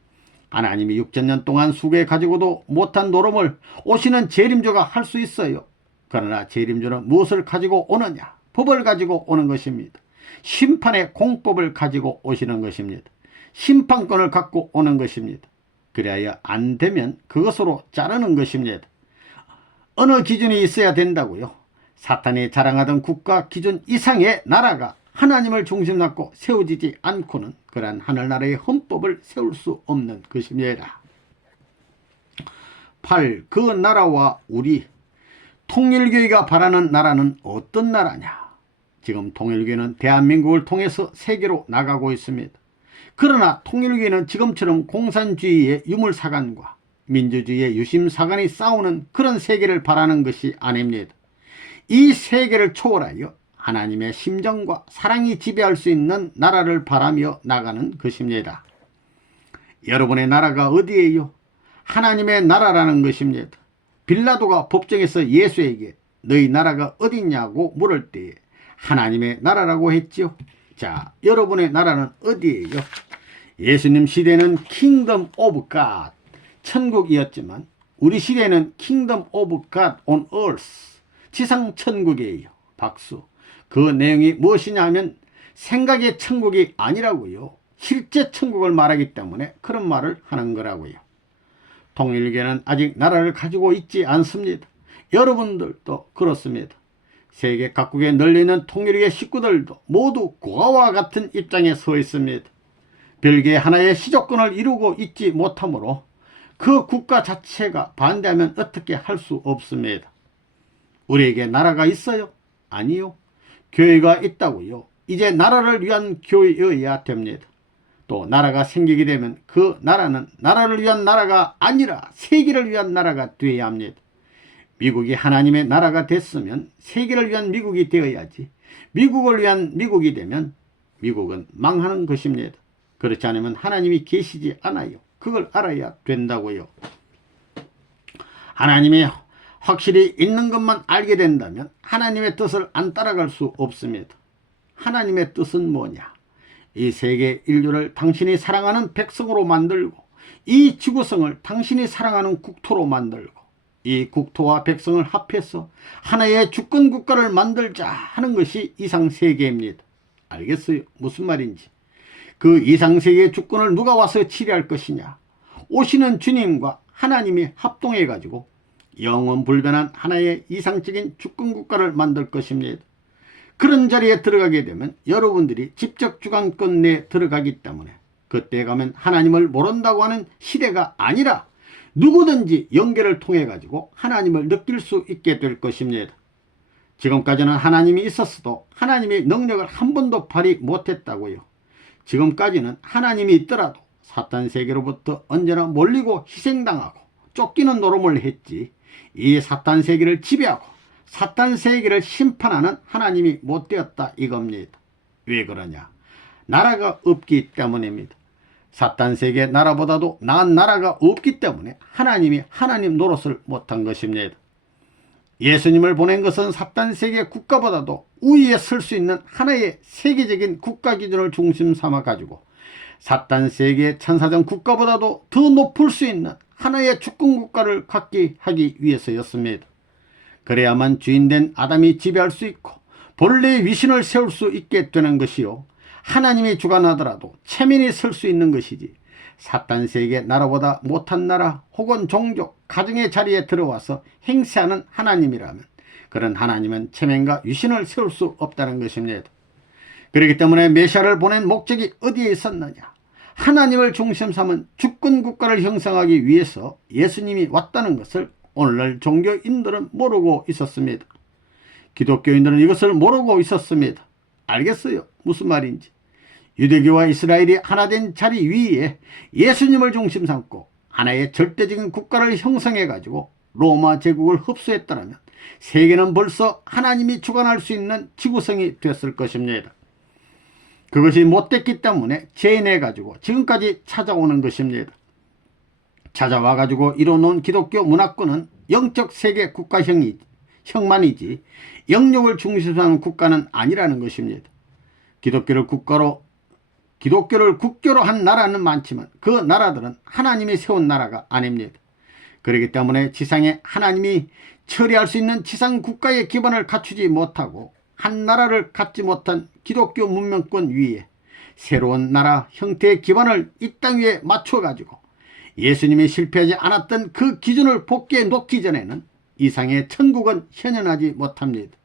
하나님이 6천년 동안 수고해 가지고도 못한 노름을 오시는 재림주가 할 수 있어요. 그러나 재림주는 무엇을 가지고 오느냐? 법을 가지고 오는 것입니다. 심판의 공법을 가지고 오시는 것입니다. 심판권을 갖고 오는 것입니다. 그래야 안 되면 그것으로 자르는 것입니다. 어느 기준이 있어야 된다고요? 사탄이 자랑하던 국가 기준 이상의 나라가 하나님을 중심 잡고 세워지지 않고는 그러한 하늘나라의 헌법을 세울 수 없는 것입니다. 8. 그 나라와 우리 통일교회가 바라는 나라는 어떤 나라냐? 지금 통일교회는 대한민국을 통해서 세계로 나가고 있습니다. 그러나 통일교회는 지금처럼 공산주의의 유물사관과 민주주의의 유심사관이 싸우는 그런 세계를 바라는 것이 아닙니다. 이 세계를 초월하여 하나님의 심정과 사랑이 지배할 수 있는 나라를 바라며 나가는 것입니다. 여러분의 나라가 어디예요? 하나님의 나라라는 것입니다. 빌라도가 법정에서 예수에게 너희 나라가 어디냐고 물을 때에 하나님의 나라라고 했지요. 자, 여러분의 나라는 어디예요? 예수님 시대는 킹덤 오브 갓, 천국이었지만 우리 시대는 킹덤 오브 갓 온 얼스, 지상 천국이에요. 박수. 그 내용이 무엇이냐면 생각의 천국이 아니라고요. 실제 천국을 말하기 때문에 그런 말을 하는 거라고요. 통일교회는 아직 나라를 가지고 있지 않습니다. 여러분들도 그렇습니다. 세계 각국에 널려있는 통일교회 식구들도 모두 고아와 같은 입장에 서 있습니다. 별개 하나의 시조권을 이루고 있지 못하므로 그 국가 자체가 반대하면 어떻게 할 수 없습니다. 우리에게 나라가 있어요? 아니요. 교회가 있다고요. 이제 나라를 위한 교회여야 됩니다. 또 나라가 생기게 되면 그 나라는 나라를 위한 나라가 아니라 세계를 위한 나라가 되어야 합니다. 미국이 하나님의 나라가 됐으면 세계를 위한 미국이 되어야지. 미국을 위한 미국이 되면 미국은 망하는 것입니다. 그렇지 않으면 하나님이 계시지 않아요. 그걸 알아야 된다고요. 하나님이 확실히 있는 것만 알게 된다면 하나님의 뜻을 안 따라갈 수 없습니다. 하나님의 뜻은 뭐냐? 이 세계 인류를 당신이 사랑하는 백성으로 만들고 이 지구성을 당신이 사랑하는 국토로 만들고 이 국토와 백성을 합해서 하나의 주권 국가를 만들자 하는 것이 이상세계입니다. 알겠어요? 무슨 말인지. 그 이상세계의 주권을 누가 와서 치리할 것이냐? 오시는 주님과 하나님이 합동해 가지고 영원 불변한 하나의 이상적인 주권 국가를 만들 것입니다. 그런 자리에 들어가게 되면 여러분들이 직접 주관권 내에 들어가기 때문에 그때 가면 하나님을 모른다고 하는 시대가 아니라 누구든지 연계를 통해 가지고 하나님을 느낄 수 있게 될 것입니다. 지금까지는 하나님이 있었어도 하나님의 능력을 한 번도 발휘 못했다고요. 지금까지는 하나님이 있더라도 사탄 세계로부터 언제나 몰리고 희생당하고 쫓기는 노름을 했지, 이 사탄 세계를 지배하고 사탄 세계를 심판하는 하나님이 못 되었다 이겁니다. 왜 그러냐? 나라가 없기 때문입니다. 사탄 세계 나라보다도 나은 나라가 없기 때문에 하나님이 하나님 노릇을 못한 것입니다. 예수님을 보낸 것은 사탄 세계 국가보다도 우위에 설 수 있는 하나의 세계적인 국가 기준을 중심 삼아 가지고 사탄 세계 천사전 국가보다도 더 높을 수 있는 하나의 주권 국가를 갖게 하기 위해서였습니다. 그래야만 주인된 아담이 지배할 수 있고 본래의 위신을 세울 수 있게 되는 것이요, 하나님이 주관하더라도 체면이 설 수 있는 것이지, 사탄 세계 나라보다 못한 나라 혹은 종족, 가정의 자리에 들어와서 행세하는 하나님이라면 그런 하나님은 체면과 위신을 세울 수 없다는 것입니다. 그렇기 때문에 메시아를 보낸 목적이 어디에 있었느냐? 하나님을 중심 삼은 주권 국가를 형성하기 위해서 예수님이 왔다는 것을 오늘날 종교인들은 모르고 있었습니다. 기독교인들은 이것을 모르고 있었습니다. 알겠어요? 무슨 말인지. 유대교와 이스라엘이 하나 된 자리 위에 예수님을 중심 삼고 하나의 절대적인 국가를 형성해 가지고 로마 제국을 흡수했다면 세계는 벌써 하나님이 주관할 수 있는 지구성이 됐을 것입니다. 그것이 못됐기 때문에 재인해 가지고 지금까지 찾아오는 것입니다. 찾아와 가지고 이뤄놓은 기독교 문화권은 영적 세계 국가형만이지 영역을 중심으로 국가는 아니라는 것입니다. 기독교를 국교로 한 나라는 많지만 그 나라들은 하나님이 세운 나라가 아닙니다. 그렇기 때문에 지상에 하나님이 처리할 수 있는 지상 국가의 기반을 갖추지 못하고 한 나라를 갖지 못한 기독교 문명권 위에 새로운 나라 형태의 기반을 이 땅 위에 맞춰가지고 예수님이 실패하지 않았던 그 기준을 복귀해 놓기 전에는 이상의 천국은 현현하지 못합니다.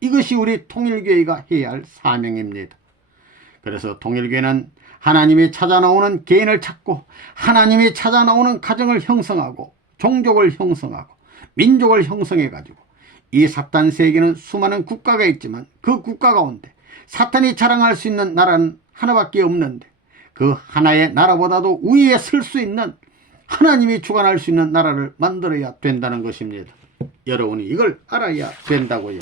이것이 우리 통일교회가 해야 할 사명입니다. 그래서 통일교회는 하나님이 찾아 나오는 개인을 찾고 하나님이 찾아 나오는 가정을 형성하고 종족을 형성하고 민족을 형성해 가지고 이 사탄 세계는 수많은 국가가 있지만 그 국가 가운데 사탄이 자랑할 수 있는 나라는 하나밖에 없는데 그 하나의 나라보다도 위에 설 수 있는 하나님이 주관할 수 있는 나라를 만들어야 된다는 것입니다. 여러분이 이걸 알아야 된다고요.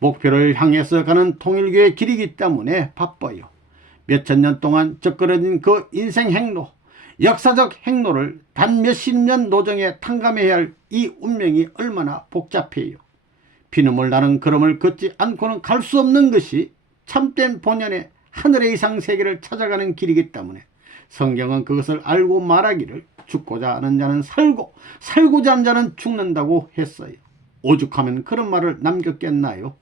목표를 향해서 가는 통일교의 길이기 때문에 바빠요. 몇천 년 동안 적그러진 그 인생 행로, 역사적 행로를 단 몇십 년 노정에 탕감해야 할 이 운명이 얼마나 복잡해요. 피눈물 나는 걸음을 걷지 않고는 갈 수 없는 것이 참된 본연의 하늘의 이상 세계를 찾아가는 길이기 때문에 성경은 그것을 알고 말하기를 죽고자 하는 자는 살고 살고자 하는 자는 죽는다고 했어요. 오죽하면 그런 말을 남겼겠나요?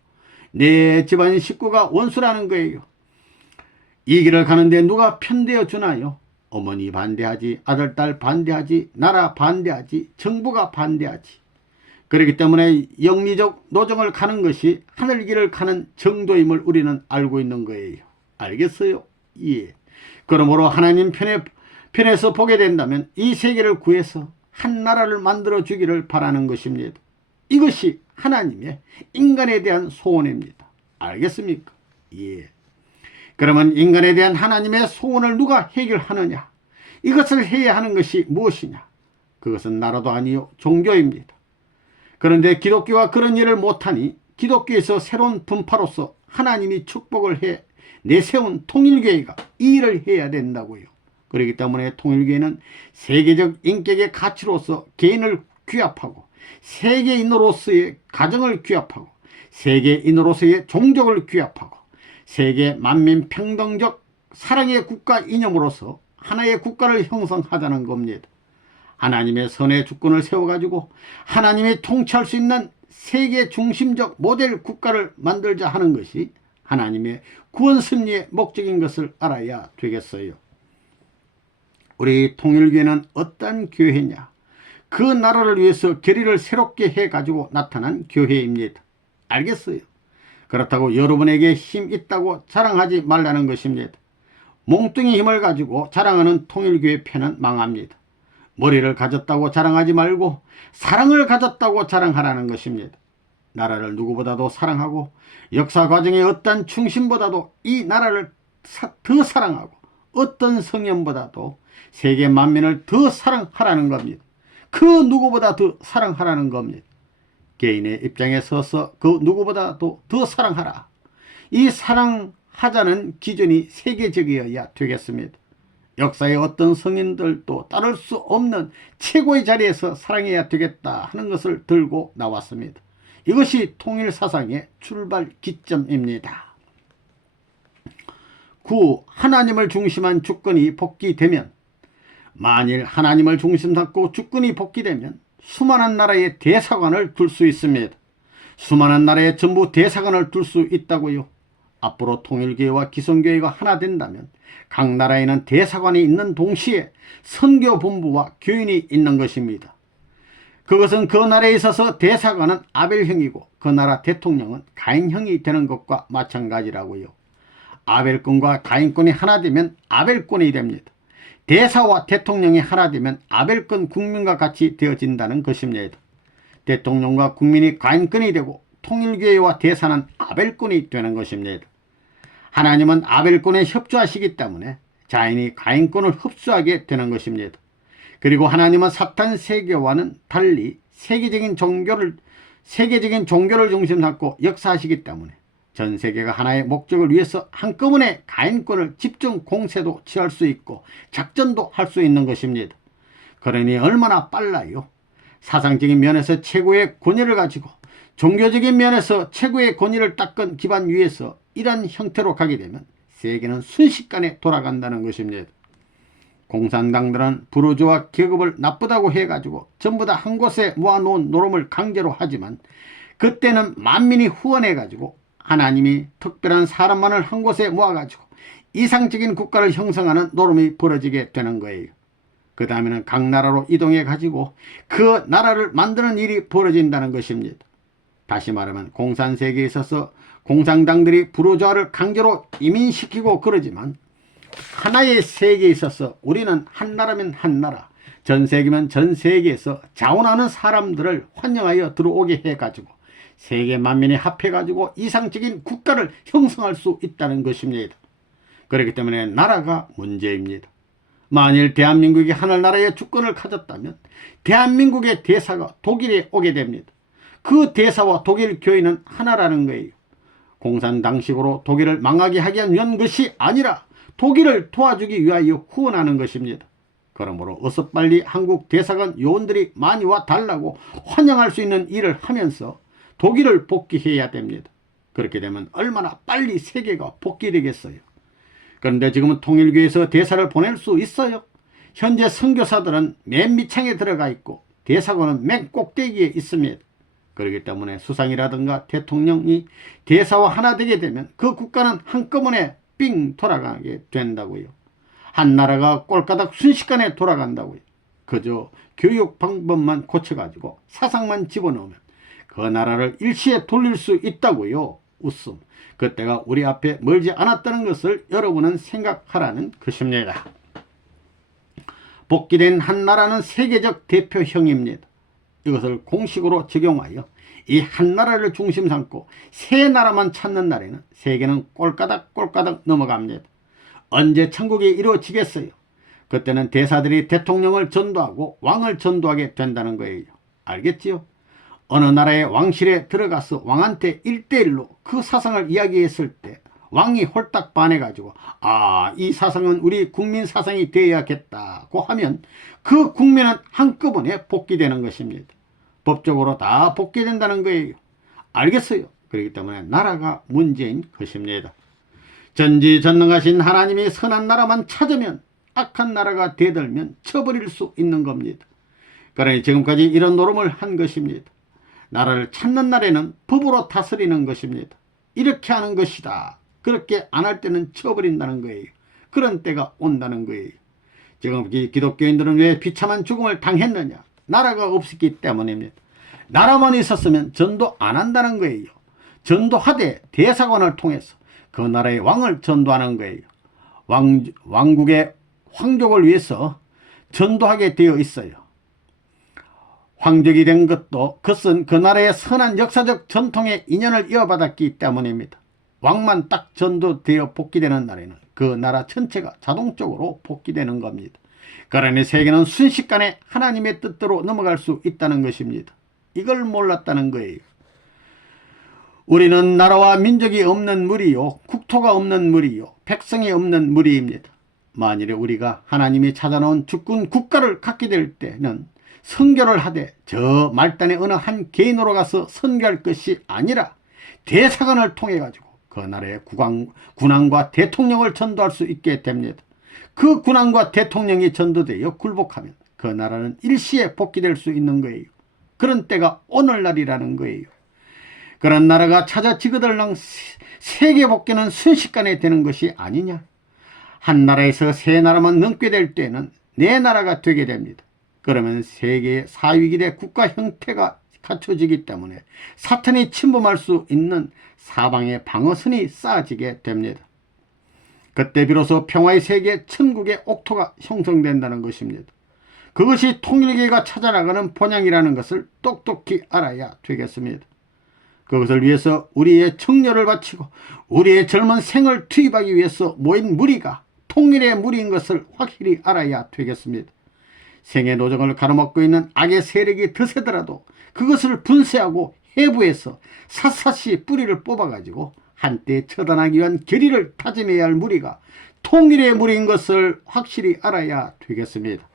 내 집안 식구가 원수라는 거예요. 이 길을 가는데 누가 편되어 주나요? 어머니 반대하지, 아들, 딸 반대하지, 나라 반대하지, 정부가 반대하지. 그렇기 때문에 영리적 노정을 가는 것이 하늘길을 가는 정도임을 우리는 알고 있는 거예요. 알겠어요? 예. 그러므로 하나님 편에서 보게 된다면 이 세계를 구해서 한 나라를 만들어 주기를 바라는 것입니다. 이것이 하나님의 인간에 대한 소원입니다. 알겠습니까? 예. 그러면 인간에 대한 하나님의 소원을 누가 해결하느냐? 이것을 해야 하는 것이 무엇이냐? 그것은 나라도 아니요 종교입니다. 그런데 기독교가 그런 일을 못하니 기독교에서 새로운 분파로서 하나님이 축복을 해 내세운 통일교회가 이 일을 해야 된다고요. 그렇기 때문에 통일교회는 세계적 인격의 가치로서 개인을 규합하고 세계인으로서의 가정을 규합하고 세계인으로서의 종족을 규합하고 세계 만민 평등적 사랑의 국가 이념으로서 하나의 국가를 형성하자는 겁니다. 하나님의 선의 주권을 세워가지고 하나님이 통치할 수 있는 세계 중심적 모델 국가를 만들자 하는 것이 하나님의 구원 섭리의 목적인 것을 알아야 되겠어요. 우리 통일교회는 어떤 교회냐? 그 나라를 위해서 결의를 새롭게 해가지고 나타난 교회입니다. 알겠어요? 그렇다고 여러분에게 힘 있다고 자랑하지 말라는 것입니다. 몽뚱이 힘을 가지고 자랑하는 통일교회 편은 망합니다. 머리를 가졌다고 자랑하지 말고 사랑을 가졌다고 자랑하라는 것입니다. 나라를 누구보다도 사랑하고 역사 과정의 어떤 충신보다도 이 나라를 더 사랑하고 어떤 성현보다도 세계 만민을 더 사랑하라는 겁니다. 그 누구보다 더 사랑하라는 겁니다. 개인의 입장에 서서 그 누구보다도 더 사랑하라. 이 사랑하자는 기준이 세계적이어야 되겠습니다. 역사의 어떤 성인들도 따를 수 없는 최고의 자리에서 사랑해야 되겠다 하는 것을 들고 나왔습니다. 이것이 통일사상의 출발 기점입니다. 9. 하나님을 중심한 주권이 복귀되면, 만일 하나님을 중심 삼고 주권이 복귀되면 수많은 나라의 대사관을 둘 수 있습니다. 수많은 나라의 전부 대사관을 둘 수 있다고요. 앞으로 통일교회와 기성교회가 하나 된다면 각 나라에는 대사관이 있는 동시에 선교본부와 교인이 있는 것입니다. 그것은 그 나라에 있어서 대사관은 아벨형이고 그 나라 대통령은 가인형이 되는 것과 마찬가지라고요. 아벨권과 가인권이 하나 되면 아벨권이 됩니다. 대사와 대통령이 하나 되면 아벨권 국민과 같이 되어진다는 것입니다. 대통령과 국민이 가인권이 되고 통일교회와 대사는 아벨권이 되는 것입니다. 하나님은 아벨권에 협조하시기 때문에 자인이 가인권을 흡수하게 되는 것입니다. 그리고 하나님은 사탄 세계와는 달리 세계적인 종교를 중심 삼고 역사하시기 때문에 전 세계가 하나의 목적을 위해서 한꺼번에 가인권을 집중 공세도 취할 수 있고 작전도 할 수 있는 것입니다. 그러니 얼마나 빨라요. 사상적인 면에서 최고의 권위를 가지고 종교적인 면에서 최고의 권위를 닦은 기반 위에서 이런 형태로 가게 되면 세계는 순식간에 돌아간다는 것입니다. 공산당들은 부르주아 계급을 나쁘다고 해가지고 전부 다 한 곳에 모아놓은 노름을 강제로 하지만 그때는 만민이 후원해가지고 하나님이 특별한 사람만을 한 곳에 모아가지고 이상적인 국가를 형성하는 노름이 벌어지게 되는 거예요. 그 다음에는 각 나라로 이동해가지고 그 나라를 만드는 일이 벌어진다는 것입니다. 다시 말하면 공산세계에 있어서 공산당들이 부르주아를 강제로 이민시키고 그러지만 하나의 세계에 있어서 우리는 한 나라면 한 나라, 전 세계면 전 세계에서 자원하는 사람들을 환영하여 들어오게 해가지고 세계 만민이 합해가지고 이상적인 국가를 형성할 수 있다는 것입니다. 그렇기 때문에 나라가 문제입니다. 만일 대한민국이 하늘나라의 주권을 가졌다면 대한민국의 대사가 독일에 오게 됩니다. 그 대사와 독일 교인은 하나라는 거예요. 공산당식으로 독일을 망하게 하기 위한 것이 아니라 독일을 도와주기 위하여 후원하는 것입니다. 그러므로 어서 빨리 한국 대사관 요원들이 많이 와 달라고 환영할 수 있는 일을 하면서 독일을 복귀해야 됩니다. 그렇게 되면 얼마나 빨리 세계가 복귀되겠어요. 그런데 지금은 통일교에서 대사를 보낼 수 있어요? 현재 선교사들은 맨 밑창에 들어가 있고 대사관은 맨 꼭대기에 있습니다. 그렇기 때문에 수상이라든가 대통령이 대사와 하나 되게 되면 그 국가는 한꺼번에 삥 돌아가게 된다고요. 한 나라가 꼴가닥 순식간에 돌아간다고요. 그저 교육 방법만 고쳐가지고 사상만 집어넣으면 그 나라를 일시에 돌릴 수 있다고요. 웃음. 그때가 우리 앞에 멀지 않았다는 것을 여러분은 생각하라는 것입니다. 복귀된 한 나라는 세계적 대표형입니다. 이것을 공식으로 적용하여 이 한 나라를 중심 삼고 세 나라만 찾는 날에는 세계는 꼴가닥 넘어갑니다. 언제 천국이 이루어지겠어요? 그때는 대사들이 대통령을 전도하고 왕을 전도하게 된다는 거예요. 알겠지요? 어느 나라의 왕실에 들어가서 왕한테 1대1로 그 사상을 이야기했을 때 왕이 홀딱 반해가지고 이 사상은 우리 국민 사상이 되어야겠다고 하면 그 국민은 한꺼번에 복귀되는 것입니다. 법적으로 다 복귀된다는 거예요. 알겠어요? 그렇기 때문에 나라가 문제인 것입니다. 전지전능하신 하나님이 선한 나라만 찾으면 악한 나라가 대들면 쳐버릴 수 있는 겁니다. 그러니 지금까지 이런 노름을 한 것입니다. 나라를 찾는 날에는 법으로 다스리는 것입니다. 이렇게 하는 것이다. 그렇게 안 할 때는 쳐버린다는 거예요. 그런 때가 온다는 거예요. 지금 기독교인들은 왜 비참한 죽음을 당했느냐? 나라가 없었기 때문입니다. 나라만 있었으면 전도 안 한다는 거예요. 전도하되 대사관을 통해서 그 나라의 왕을 전도하는 거예요. 왕국의 황족을 위해서 전도하게 되어 있어요. 황족이 된 것도 그것은 그 나라의 선한 역사적 전통의 인연을 이어받았기 때문입니다. 왕만 딱 전도되어 복귀되는 날에는 그 나라 전체가 자동적으로 복귀되는 겁니다. 그러니 세계는 순식간에 하나님의 뜻대로 넘어갈 수 있다는 것입니다. 이걸 몰랐다는 거예요. 우리는 나라와 민족이 없는 무리요, 국토가 없는 무리요, 백성이 없는 무리입니다. 만일에 우리가 하나님이 찾아놓은 주권 국가를 갖게 될 때는 선교를 하되 저 말단의 어느 한 개인으로 가서 선교할 것이 아니라 대사관을 통해 가지고 그 나라의 군왕과 대통령을 전도할 수 있게 됩니다. 그 군왕과 대통령이 전도되어 굴복하면 그 나라는 일시에 복귀될 수 있는 거예요. 그런 때가 오늘날이라는 거예요. 그런 나라가 찾아지거들랑 세계 복귀는 순식간에 되는 것이 아니냐. 한 나라에서 세 나라만 넘게 될 때는 네 나라가 되게 됩니다. 그러면 세계의 사위기대 국가 형태가 갖춰지기 때문에 사탄이 침범할 수 있는 사방의 방어선이 쌓아지게 됩니다. 그때 비로소 평화의 세계 천국의 옥토가 형성된다는 것입니다. 그것이 통일계가 찾아나가는 본향이라는 것을 똑똑히 알아야 되겠습니다. 그것을 위해서 우리의 청렬을 바치고 우리의 젊은 생을 투입하기 위해서 모인 무리가 통일의 무리인 것을 확실히 알아야 되겠습니다. 생의 노정을 가로막고 있는 악의 세력이 드세더라도 그것을 분쇄하고 해부해서 샅샅이 뿌리를 뽑아가지고 한때 처단하기 위한 결의를 다짐해야 할 무리가 통일의 무리인 것을 확실히 알아야 되겠습니다.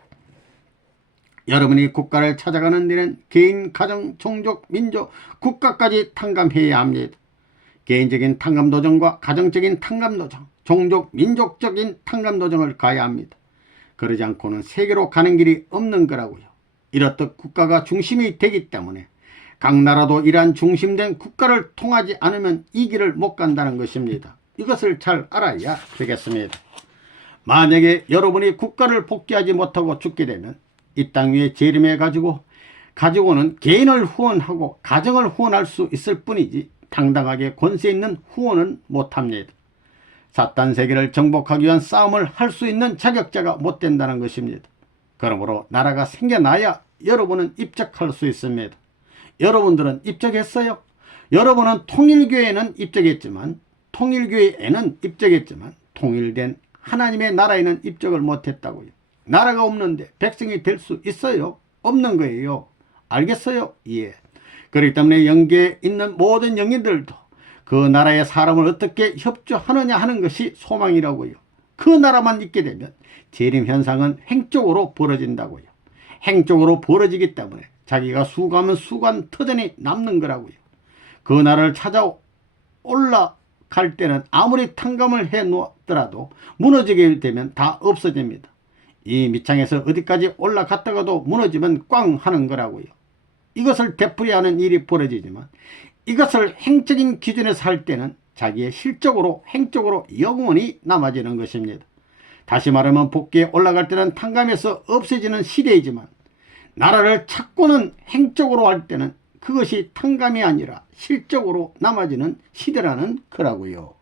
여러분이 국가를 찾아가는 데는 개인, 가정, 종족, 민족, 국가까지 탕감해야 합니다. 개인적인 탕감도정과 가정적인 탕감도정, 종족, 민족적인 탕감도정을 가야 합니다. 그러지 않고는 세계로 가는 길이 없는 거라고요. 이렇듯 국가가 중심이 되기 때문에 각 나라도 이러한 중심된 국가를 통하지 않으면 이 길을 못 간다는 것입니다. 이것을 잘 알아야 되겠습니다. 만약에 여러분이 국가를 복귀하지 못하고 죽게 되면 이 땅 위에 재림해 가지고는 개인을 후원하고 가정을 후원할 수 있을 뿐이지 당당하게 권세 있는 후원은 못합니다. 사탄 세계를 정복하기 위한 싸움을 할 수 있는 자격자가 못 된다는 것입니다. 그러므로 나라가 생겨나야 여러분은 입적할 수 있습니다. 여러분들은 입적했어요? 여러분은 통일교회에는 입적했지만 통일된 하나님의 나라에는 입적을 못했다고요. 나라가 없는데 백성이 될 수 있어요? 없는 거예요. 알겠어요? 예. 그렇기 때문에 영계에 있는 모든 영인들도 그 나라의 사람을 어떻게 협조하느냐 하는 것이 소망이라고요. 그 나라만 있게 되면 재림 현상은 행적으로 벌어진다고요. 행적으로 벌어지기 때문에 자기가 수고하면 수고한 터전이 남는 거라고요. 그 나라를 찾아 올라갈 때는 아무리 탕감을 해 놓더라도 무너지게 되면 다 없어집니다. 이 밑창에서 어디까지 올라갔다가도 무너지면 꽝 하는 거라고요. 이것을 되풀이하는 일이 벌어지지만 이것을 행적인 기준에서 할 때는 자기의 실적으로 행적으로 영원히 남아지는 것입니다. 다시 말하면 복귀에 올라갈 때는 탕감에서 없어지는 시대이지만 나라를 찾고는 행적으로 할 때는 그것이 탕감이 아니라 실적으로 남아지는 시대라는 거라고요.